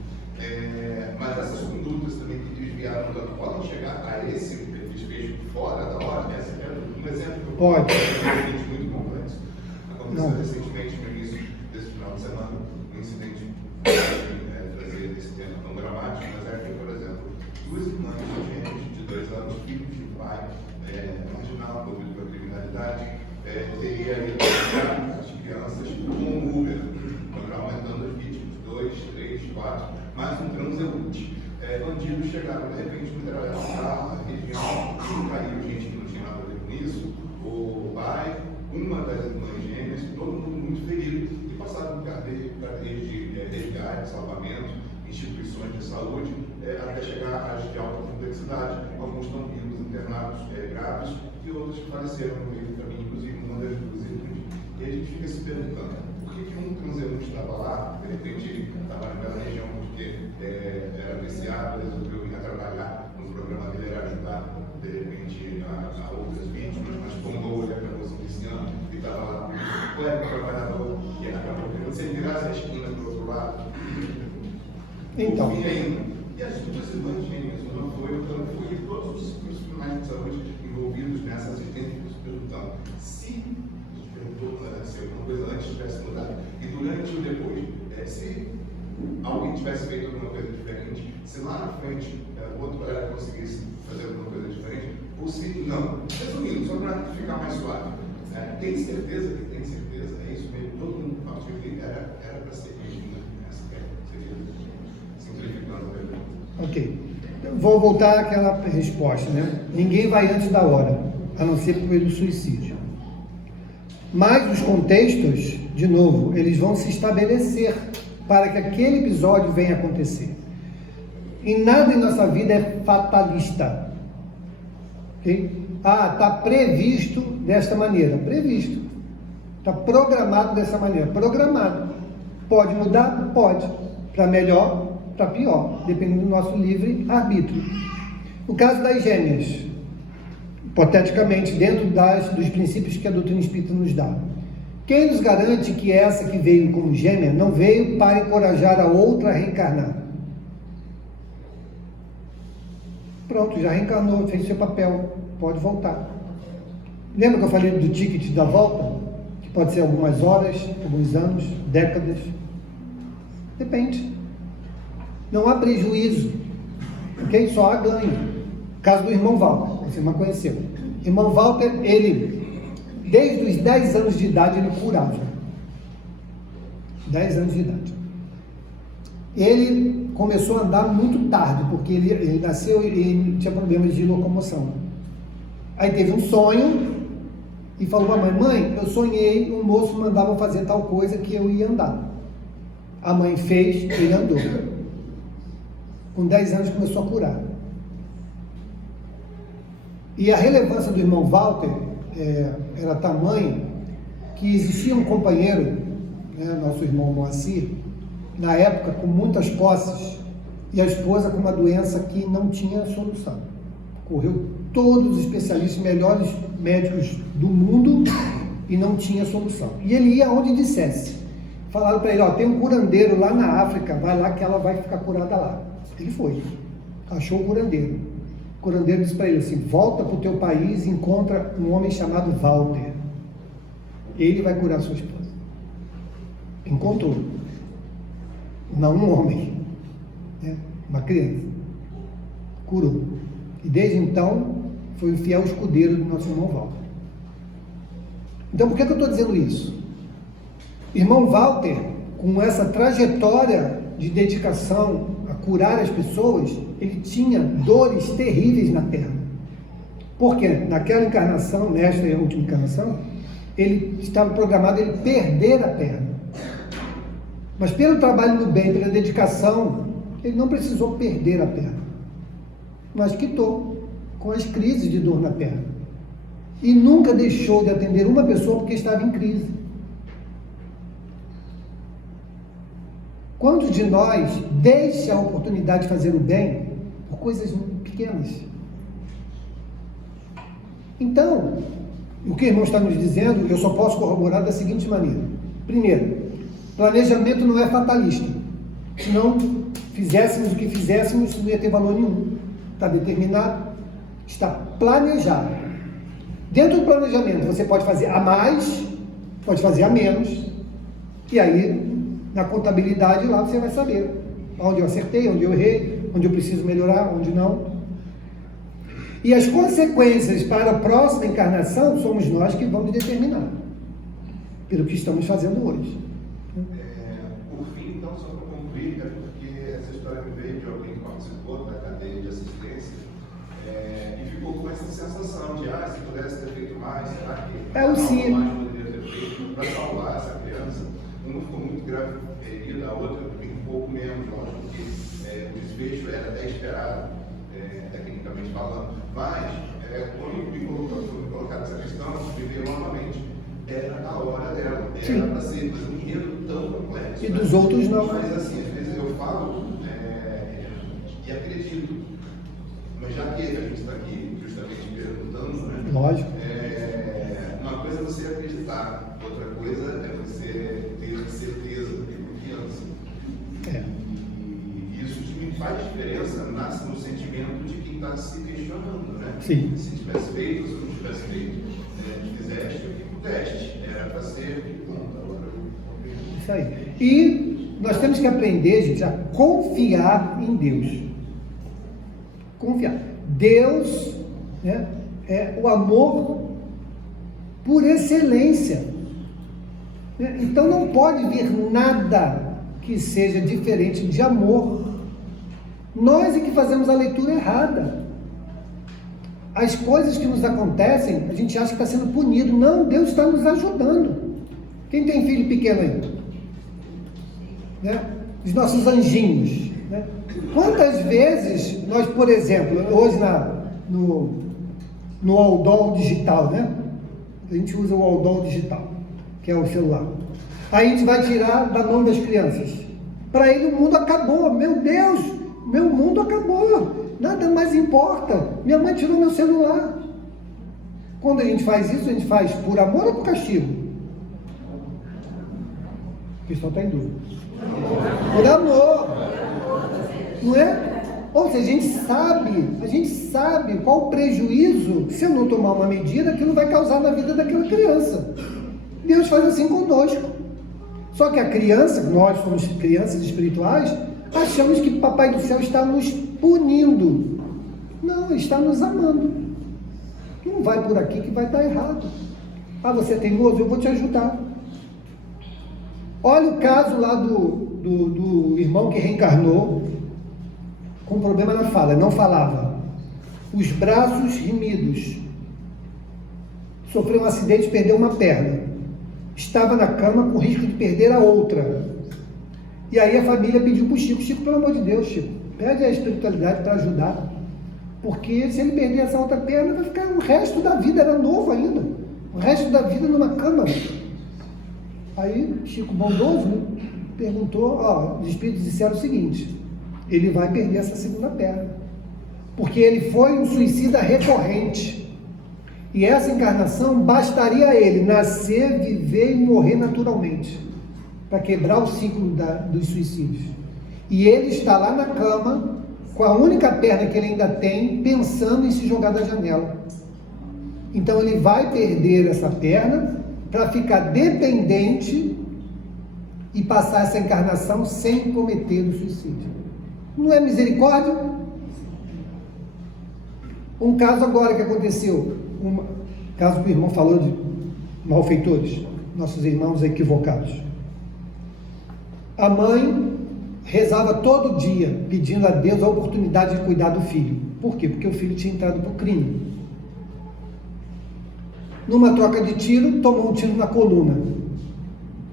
Mas essas condutas também que desviaram do dano podem chegar a esse desfecho fora da hora. Essa é um exemplo que eu pode. Muito complexo. Aconteceu recentemente, no início desse final de semana, um incidente trazer esse tema tão dramático, mas é que, por exemplo, duas irmãs de 2 anos, filhos de pai, marginal, envolvido com a criminalidade, teria ido buscar as crianças com um Uber, aumentando as vítimas, 2, 3, 4, mais um transeunte. Bandidos chegaram, de repente, metralharam o carro, a região, caiu gente que não tinha nada a ver com isso, o pai, uma das irmãs gêmeas, todo mundo muito ferido, e passaram por cadeias de resgate, salvamento, instituições de saúde, até chegar às de alta complexidade. Alguns estão vivos, internados graves, e outros faleceram no meio do caminho, inclusive uma das duas irmãs. E a gente fica se perguntando, por que um transeunte estava lá, de repente estava naquela região porque era viciado, resolveu vir a trabalhar, no programa dele era ajudar, de repente, a outras vítimas, mas tombou, ele acabou se viciando e estava lá. Qual era o trabalhador que acabou querendo? Você virasse a esquina para o outro lado, então. E as duas irmãs gêmeas, uma foi, outra foi, e todos os profissionais de saúde envolvidos nessa assistência se perguntando se alguma coisa antes tivesse mudado e durante ou depois, se alguém tivesse feito alguma coisa diferente, se lá na frente o outro galera conseguisse fazer alguma coisa diferente, ou se não. Resumindo, só para ficar mais suave, tem certeza que tem certeza, é isso mesmo, todo mundo fala que era para ser mesmo, seria simplificando a pergunta. Ok. Vou voltar àquela resposta, né? Ninguém vai antes da hora, a não ser pelo suicídio. Mas os contextos, de novo, eles vão se estabelecer para que aquele episódio venha acontecer. E nada em nossa vida é fatalista. Okay? Está previsto desta maneira. Previsto. Está programado dessa maneira. Programado. Pode mudar? Pode. Para melhor, para pior. Dependendo do nosso livre arbítrio. O caso das gêmeas. Hipoteticamente, dentro dos princípios que a doutrina espírita nos dá. Quem nos garante que essa que veio como gêmea não veio para encorajar a outra a reencarnar? Pronto, já reencarnou, fez seu papel, pode voltar. Lembra que eu falei do ticket da volta? Que pode ser algumas horas, alguns anos, décadas. Depende. Não há prejuízo, ok? Só há ganho. Caso do irmão Walter, você não conheceu. Irmão Walter, ele, desde os 10 anos de idade, ele curava. 10 anos de idade. Ele começou a andar muito tarde, porque ele nasceu e ele tinha problemas de locomoção. Aí teve um sonho e falou para a mãe: mãe, eu sonhei, um moço mandava fazer tal coisa que eu ia andar. A mãe fez, ele andou. Com 10 anos começou a curar. E a relevância do irmão Walter era tamanha que existia um companheiro, né, nosso irmão Moacir, na época com muitas posses, e a esposa com uma doença que não tinha solução. Correu todos os especialistas, melhores médicos do mundo, e não tinha solução. E ele ia onde dissesse. Falaram para ele: ó, tem um curandeiro lá na África, vai lá que ela vai ficar curada lá. Ele foi, achou o curandeiro. O curandeiro disse para ele assim: volta para o teu país e encontra um homem chamado Walter. Ele vai curar sua esposa. Encontrou. Não um homem, né? Uma criança. Curou. E desde então foi o fiel escudeiro do nosso irmão Walter. Então por que eu estou dizendo isso? Irmão Walter, com essa trajetória de dedicação a curar as pessoas, ele tinha dores terríveis na perna. Porque naquela encarnação, nesta e a última encarnação, ele estava programado a ele perder a perna. Mas pelo trabalho no bem, pela dedicação, ele não precisou perder a perna. Mas quitou com as crises de dor na perna. E nunca deixou de atender uma pessoa porque estava em crise. Quantos de nós deixa a oportunidade de fazer o bem por coisas pequenas? Então, o que o irmão está nos dizendo, eu só posso corroborar da seguinte maneira. Primeiro, planejamento não é fatalista. Se não fizéssemos o que fizéssemos, não ia ter valor nenhum. Está determinado, está planejado. Dentro do planejamento, você pode fazer a mais, pode fazer a menos, e aí, na contabilidade lá, você vai saber onde eu acertei, onde eu errei, onde eu preciso melhorar, onde não. E as consequências para a próxima encarnação somos nós que vamos determinar, pelo que estamos fazendo hoje. Por fim, então, só para concluir, é porque essa história me veio de alguém que participou da cadeia de assistência e ficou com essa sensação de, se pudesse ter feito mais, será que o sim. mais poderia ter feito para salvar essa criança? Uma ficou muito grave ferida, a outra um pouco menos, lógico que o desfecho era até esperado, tecnicamente falando, mas quando me colocaram essa questão, me veio novamente. Era a hora dela, era para ser um enredo tão complexo. E dos outros não. Mas assim, às vezes eu falo e acredito, mas já que a gente está aqui justamente perguntando, né? Lógico. Uma coisa é você acreditar, outra coisa é você ter certeza, ter confiança. E isso faz diferença no sentimento de quem está se questionando, né? Sim. Se tivesse feito, se não tivesse feito, fizeste o teste, era para ser isso aí. E nós temos que aprender, gente, a confiar em Deus. Confiar. Deus, né, é o amor por excelência. Então não pode vir nada que seja diferente de amor. Nós é que fazemos a leitura errada. As coisas que nos acontecem, a gente acha que está sendo punido. Não, Deus está nos ajudando. Quem tem filho pequeno aí? Né? Os nossos anjinhos. Né? Quantas vezes nós, por exemplo, hoje no Aldol digital, né? A gente usa o Aldol digital, que é o celular. Aí a gente vai tirar da mão das crianças. Para ele o mundo acabou. Meu Deus, meu mundo acabou. Nada mais importa. Minha mãe tirou meu celular. Quando a gente faz isso, a gente faz por amor ou por castigo? O pessoal está em dúvida. Por amor. Não é? Ou seja, a gente sabe qual o prejuízo, se eu não tomar uma medida, aquilo vai causar na vida daquela criança. Deus faz assim conosco. Só que a criança, nós somos crianças espirituais, achamos que Papai do Céu está nos punindo. Não, Ele está nos amando. Não vai por aqui que vai dar errado. Você é teimoso? Eu vou te ajudar. Olha o caso lá do irmão que reencarnou com problema na fala, não falava. Os braços remidos. Sofreu um acidente e perdeu uma perna. Estava na cama com risco de perder a outra. E aí a família pediu para o Chico: Chico, pelo amor de Deus, Chico, pede a espiritualidade para ajudar. Porque se ele perder essa outra perna, vai ficar o resto da vida, era novo ainda. O resto da vida numa cama. Aí Chico bondoso, né, perguntou, os espíritos disseram o seguinte: ele vai perder essa segunda perna, porque ele foi um suicida recorrente, e essa encarnação bastaria a ele nascer, viver e morrer naturalmente, para quebrar o ciclo dos suicídios. E ele está lá na cama, com a única perna que ele ainda tem, pensando em se jogar da janela. Então ele vai perder essa perna para ficar dependente e passar essa encarnação sem cometer o suicídio. Não é misericórdia? Um caso agora que aconteceu, caso que o irmão falou de malfeitores, nossos irmãos equivocados. A mãe rezava todo dia, pedindo a Deus a oportunidade de cuidar do filho. Por quê? Porque o filho tinha entrado para o crime. Numa troca de tiro, tomou um tiro na coluna,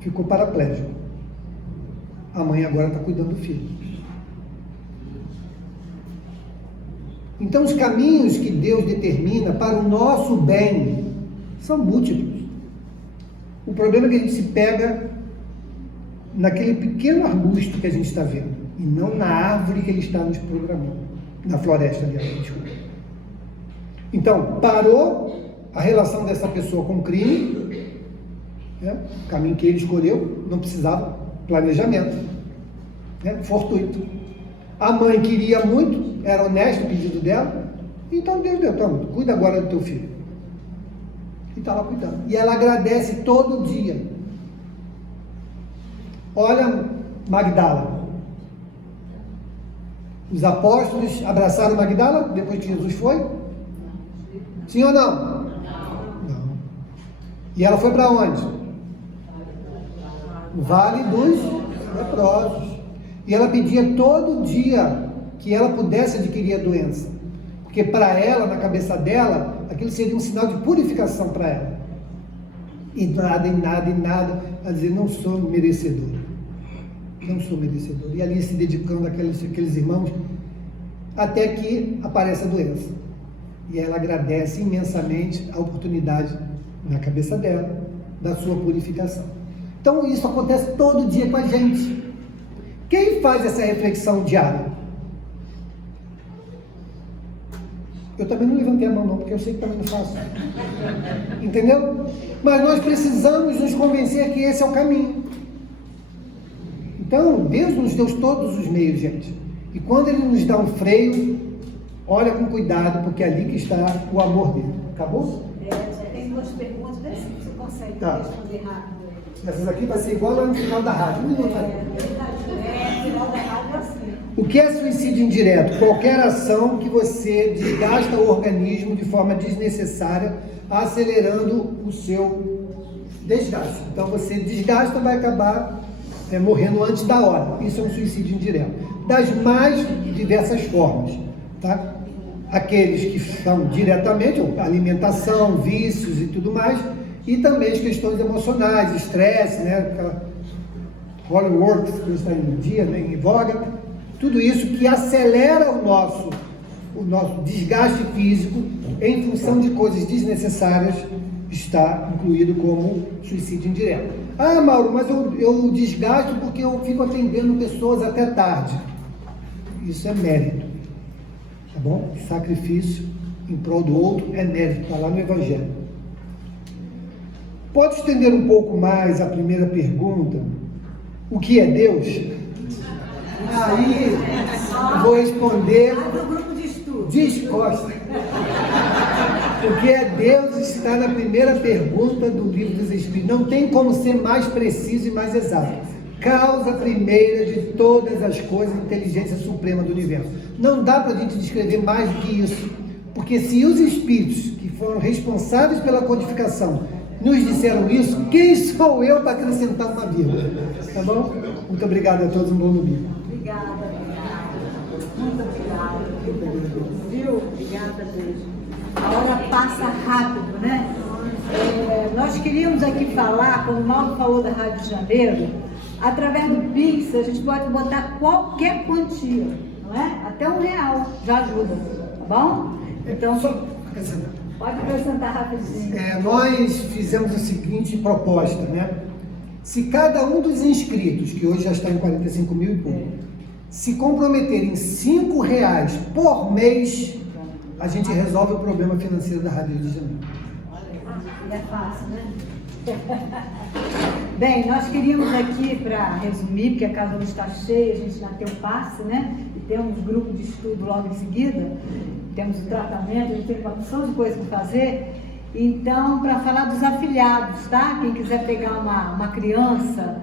ficou paraplégico. A mãe agora está cuidando do filho. Então os caminhos que Deus determina para o nosso bem são múltiplos. O problema é que a gente se pega naquele pequeno arbusto que a gente está vendo, e não na árvore que ele está nos programando, na floresta, aliás, desculpa. Então, parou a relação dessa pessoa com o crime, né? O caminho que ele escolheu, não precisava planejamento, né? Fortuito. A mãe queria muito, era honesto o pedido dela, então Deus deu, toma, cuida agora do teu filho. E está lá cuidando. E ela agradece todo dia. Olha Magdala. Os apóstolos abraçaram Magdala depois que Jesus foi? Sim ou não? Não. E ela foi para onde? O Vale dos Leprosos. E ela pedia todo dia que ela pudesse adquirir a doença. Porque para ela, na cabeça dela, aquilo seria um sinal de purificação para ela. E nada, ela dizia: não sou merecedora. Não sou merecedora. E ali se dedicando àqueles irmãos, até que aparece a doença. E ela agradece imensamente a oportunidade na cabeça dela, da sua purificação. Então isso acontece todo dia com a gente. Quem faz essa reflexão diária? Eu também não levantei a mão não, porque eu sei que também não faço. Entendeu? Mas nós precisamos nos convencer que esse é o caminho. Então, Deus nos deu todos os meios, gente. E quando Ele nos dá um freio, olha com cuidado, porque é ali que está o amor dele. Acabou? Tem duas perguntas, vê se você consegue responder rápido. Essas aqui vai ser igual lá no final da rádio. Final da rádio assim. O que é suicídio indireto? Qualquer ação que você desgasta o organismo de forma desnecessária, acelerando o seu desgaste. Então você desgasta, vai acabar morrendo antes da hora. Isso é um suicídio indireto. Das mais diversas formas, tá? Aqueles que são diretamente, alimentação, vícios e tudo mais, e também as questões emocionais, estresse, né? Aquela Hollywood que está em dia, né? Em voga, tudo isso que acelera o nosso desgaste físico em função de coisas desnecessárias, está incluído como suicídio indireto. Ah, Mauro, mas eu desgasto porque eu fico atendendo pessoas até tarde. Isso é mérito, tá bom? Sacrifício em prol do outro é mérito, está lá no Evangelho. Pode estender um pouco mais a primeira pergunta? O que é Deus? Aí vou responder. Descosta. O que é Deus está na primeira pergunta do Livro dos Espíritos. Não tem como ser mais preciso e mais exato. Causa primeira de todas as coisas, inteligência suprema do universo. Não dá para a gente descrever mais do que isso. Porque se os espíritos que foram responsáveis pela codificação nos disseram isso, quem sou eu para acrescentar uma vírgula? Tá bom? Muito obrigado a todos, um bom domingo. Obrigada. Muito obrigada. Viu? Obrigada, beijo. A hora passa rápido, né? Nós queríamos aqui falar, como o Mauro falou da Rádio de Janeiro, através do Pix, a gente pode botar qualquer quantia, não é? Até R$1 já ajuda, tá bom? Então, pode apresentar rapidinho. Nós fizemos a seguinte proposta, né? Se cada um dos inscritos, que hoje já está em 45 mil e pouco, se comprometerem R$5 por mês, a gente resolve o problema financeiro da Rádio de Janeiro. É fácil, né? Bem, nós queríamos aqui, para resumir, porque a casa não está cheia, a gente já tem o passe, né? E temos um grupo de estudo logo em seguida, temos o tratamento, a gente tem uma opção de coisas para fazer. Então, para falar dos afiliados, tá? Quem quiser pegar uma criança,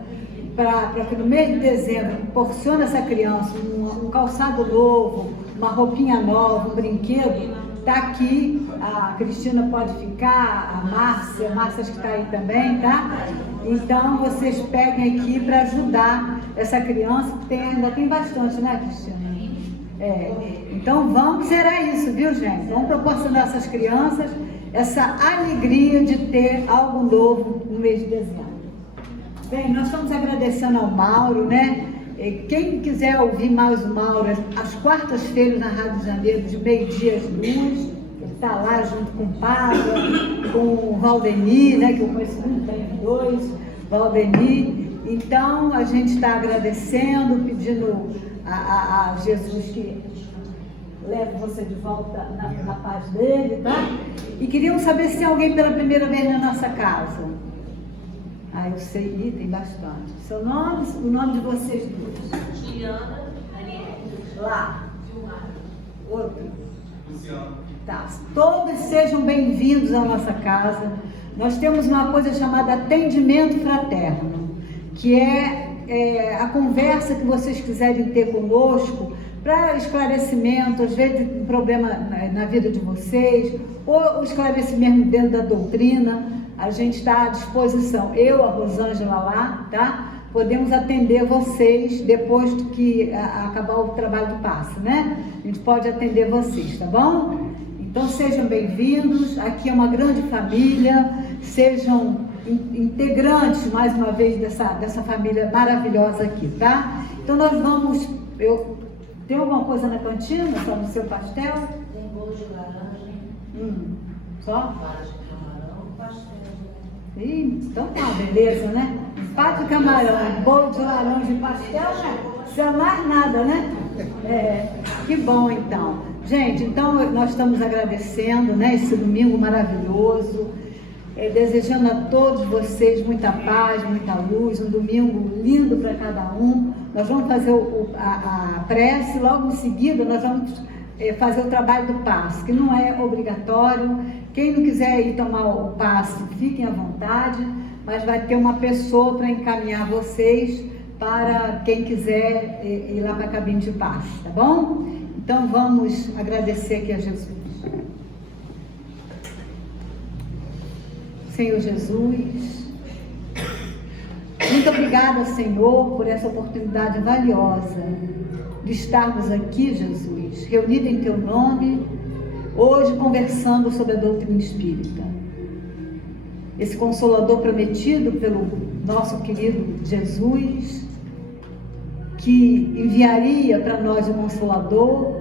para que no mês de dezembro proporcione essa criança um calçado novo, uma roupinha nova, um brinquedo, tá aqui. A Cristina pode ficar, a Márcia acho que está aí também, tá? Então, vocês peguem aqui para ajudar essa criança, que ainda tem bastante, né, Cristina? Então, vamos zerar isso, viu, gente? Vamos proporcionar a essas crianças essa alegria de ter algo novo no mês de dezembro. Bem, nós estamos agradecendo ao Mauro, né? Quem quiser ouvir mais o Mauro, às quartas-feiras na Rádio de Janeiro, de meio-dia às 2, ele está lá junto com o Pablo, com o Valdemir, né? Que eu conheço muito bem os dois, Valdemir. Então, a gente está agradecendo, pedindo a Jesus que leve você de volta na paz dele, tá? E queríamos saber se tem alguém pela primeira vez na nossa casa. Eu sei, tem bastante. Seu nome, o nome de vocês duas? Juliana, Daniela. Lá. Gilmar. Outro? Luciano. Tá. Todos sejam bem-vindos à nossa casa. Nós temos uma coisa chamada atendimento fraterno, que é a conversa que vocês quiserem ter conosco, para esclarecimento, às vezes um problema na vida de vocês, ou o esclarecimento dentro da doutrina. A gente está à disposição, eu, a Rosângela lá, tá? Podemos atender vocês depois que acabar o trabalho do passe, né? A gente pode atender vocês, tá bom? Então sejam bem-vindos, aqui é uma grande família, sejam integrantes, mais uma vez, dessa família maravilhosa aqui, tá? Então nós vamos, tem alguma coisa na cantina, só no seu pastel? Tem bolo de laranja. Só? Varas de camarão, pastel. Então tá, beleza, né? Pato de camarão, bolo de laranja e pastel, né? Isso é mais nada, né? Que bom, então. Gente, então nós estamos agradecendo, né, esse domingo maravilhoso, desejando a todos vocês muita paz, muita luz, um domingo lindo para cada um. Nós vamos fazer a prece, logo em seguida nós vamos fazer o trabalho do passe, que não é obrigatório. Quem não quiser ir tomar o passe, fiquem à vontade, mas vai ter uma pessoa para encaminhar vocês para quem quiser ir lá para a cabine de passe, tá bom? Então vamos agradecer aqui a Jesus. Senhor Jesus, muito obrigada, Senhor, por essa oportunidade valiosa de estarmos aqui, Jesus, reunidos em Teu nome, hoje conversando sobre a doutrina espírita. Esse Consolador prometido pelo nosso querido Jesus, que enviaria para nós o Consolador,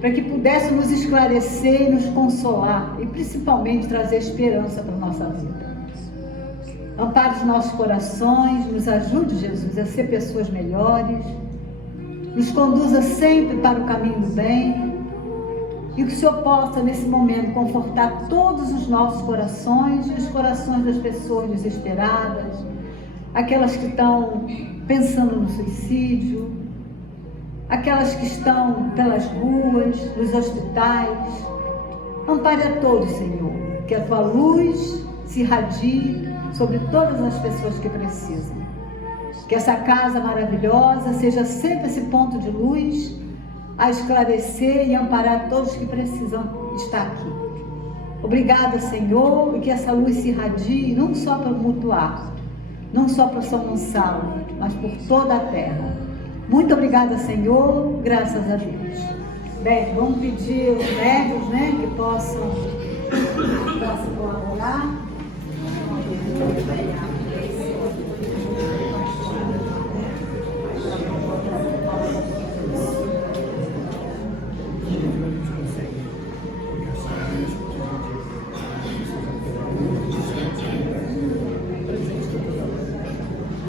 para que pudesse nos esclarecer e nos consolar, e principalmente trazer esperança para a nossa vida. Ampare os nossos corações, nos ajude, Jesus, a ser pessoas melhores, nos conduza sempre para o caminho do bem, e que o Senhor possa, nesse momento, confortar todos os nossos corações e os corações das pessoas desesperadas, aquelas que estão pensando no suicídio, aquelas que estão pelas ruas, nos hospitais. Ampare a todos, Senhor, que a Tua luz se irradie sobre todas as pessoas que precisam. Que essa casa maravilhosa seja sempre esse ponto de luz a esclarecer e amparar todos que precisam estar aqui. Obrigada, Senhor, e que essa luz se irradie não só para o Mutuá, não só para São Gonçalo, mas por toda a terra. Muito obrigada, Senhor, graças a Deus. Bem, vamos pedir aos médios, né, que possam colaborar.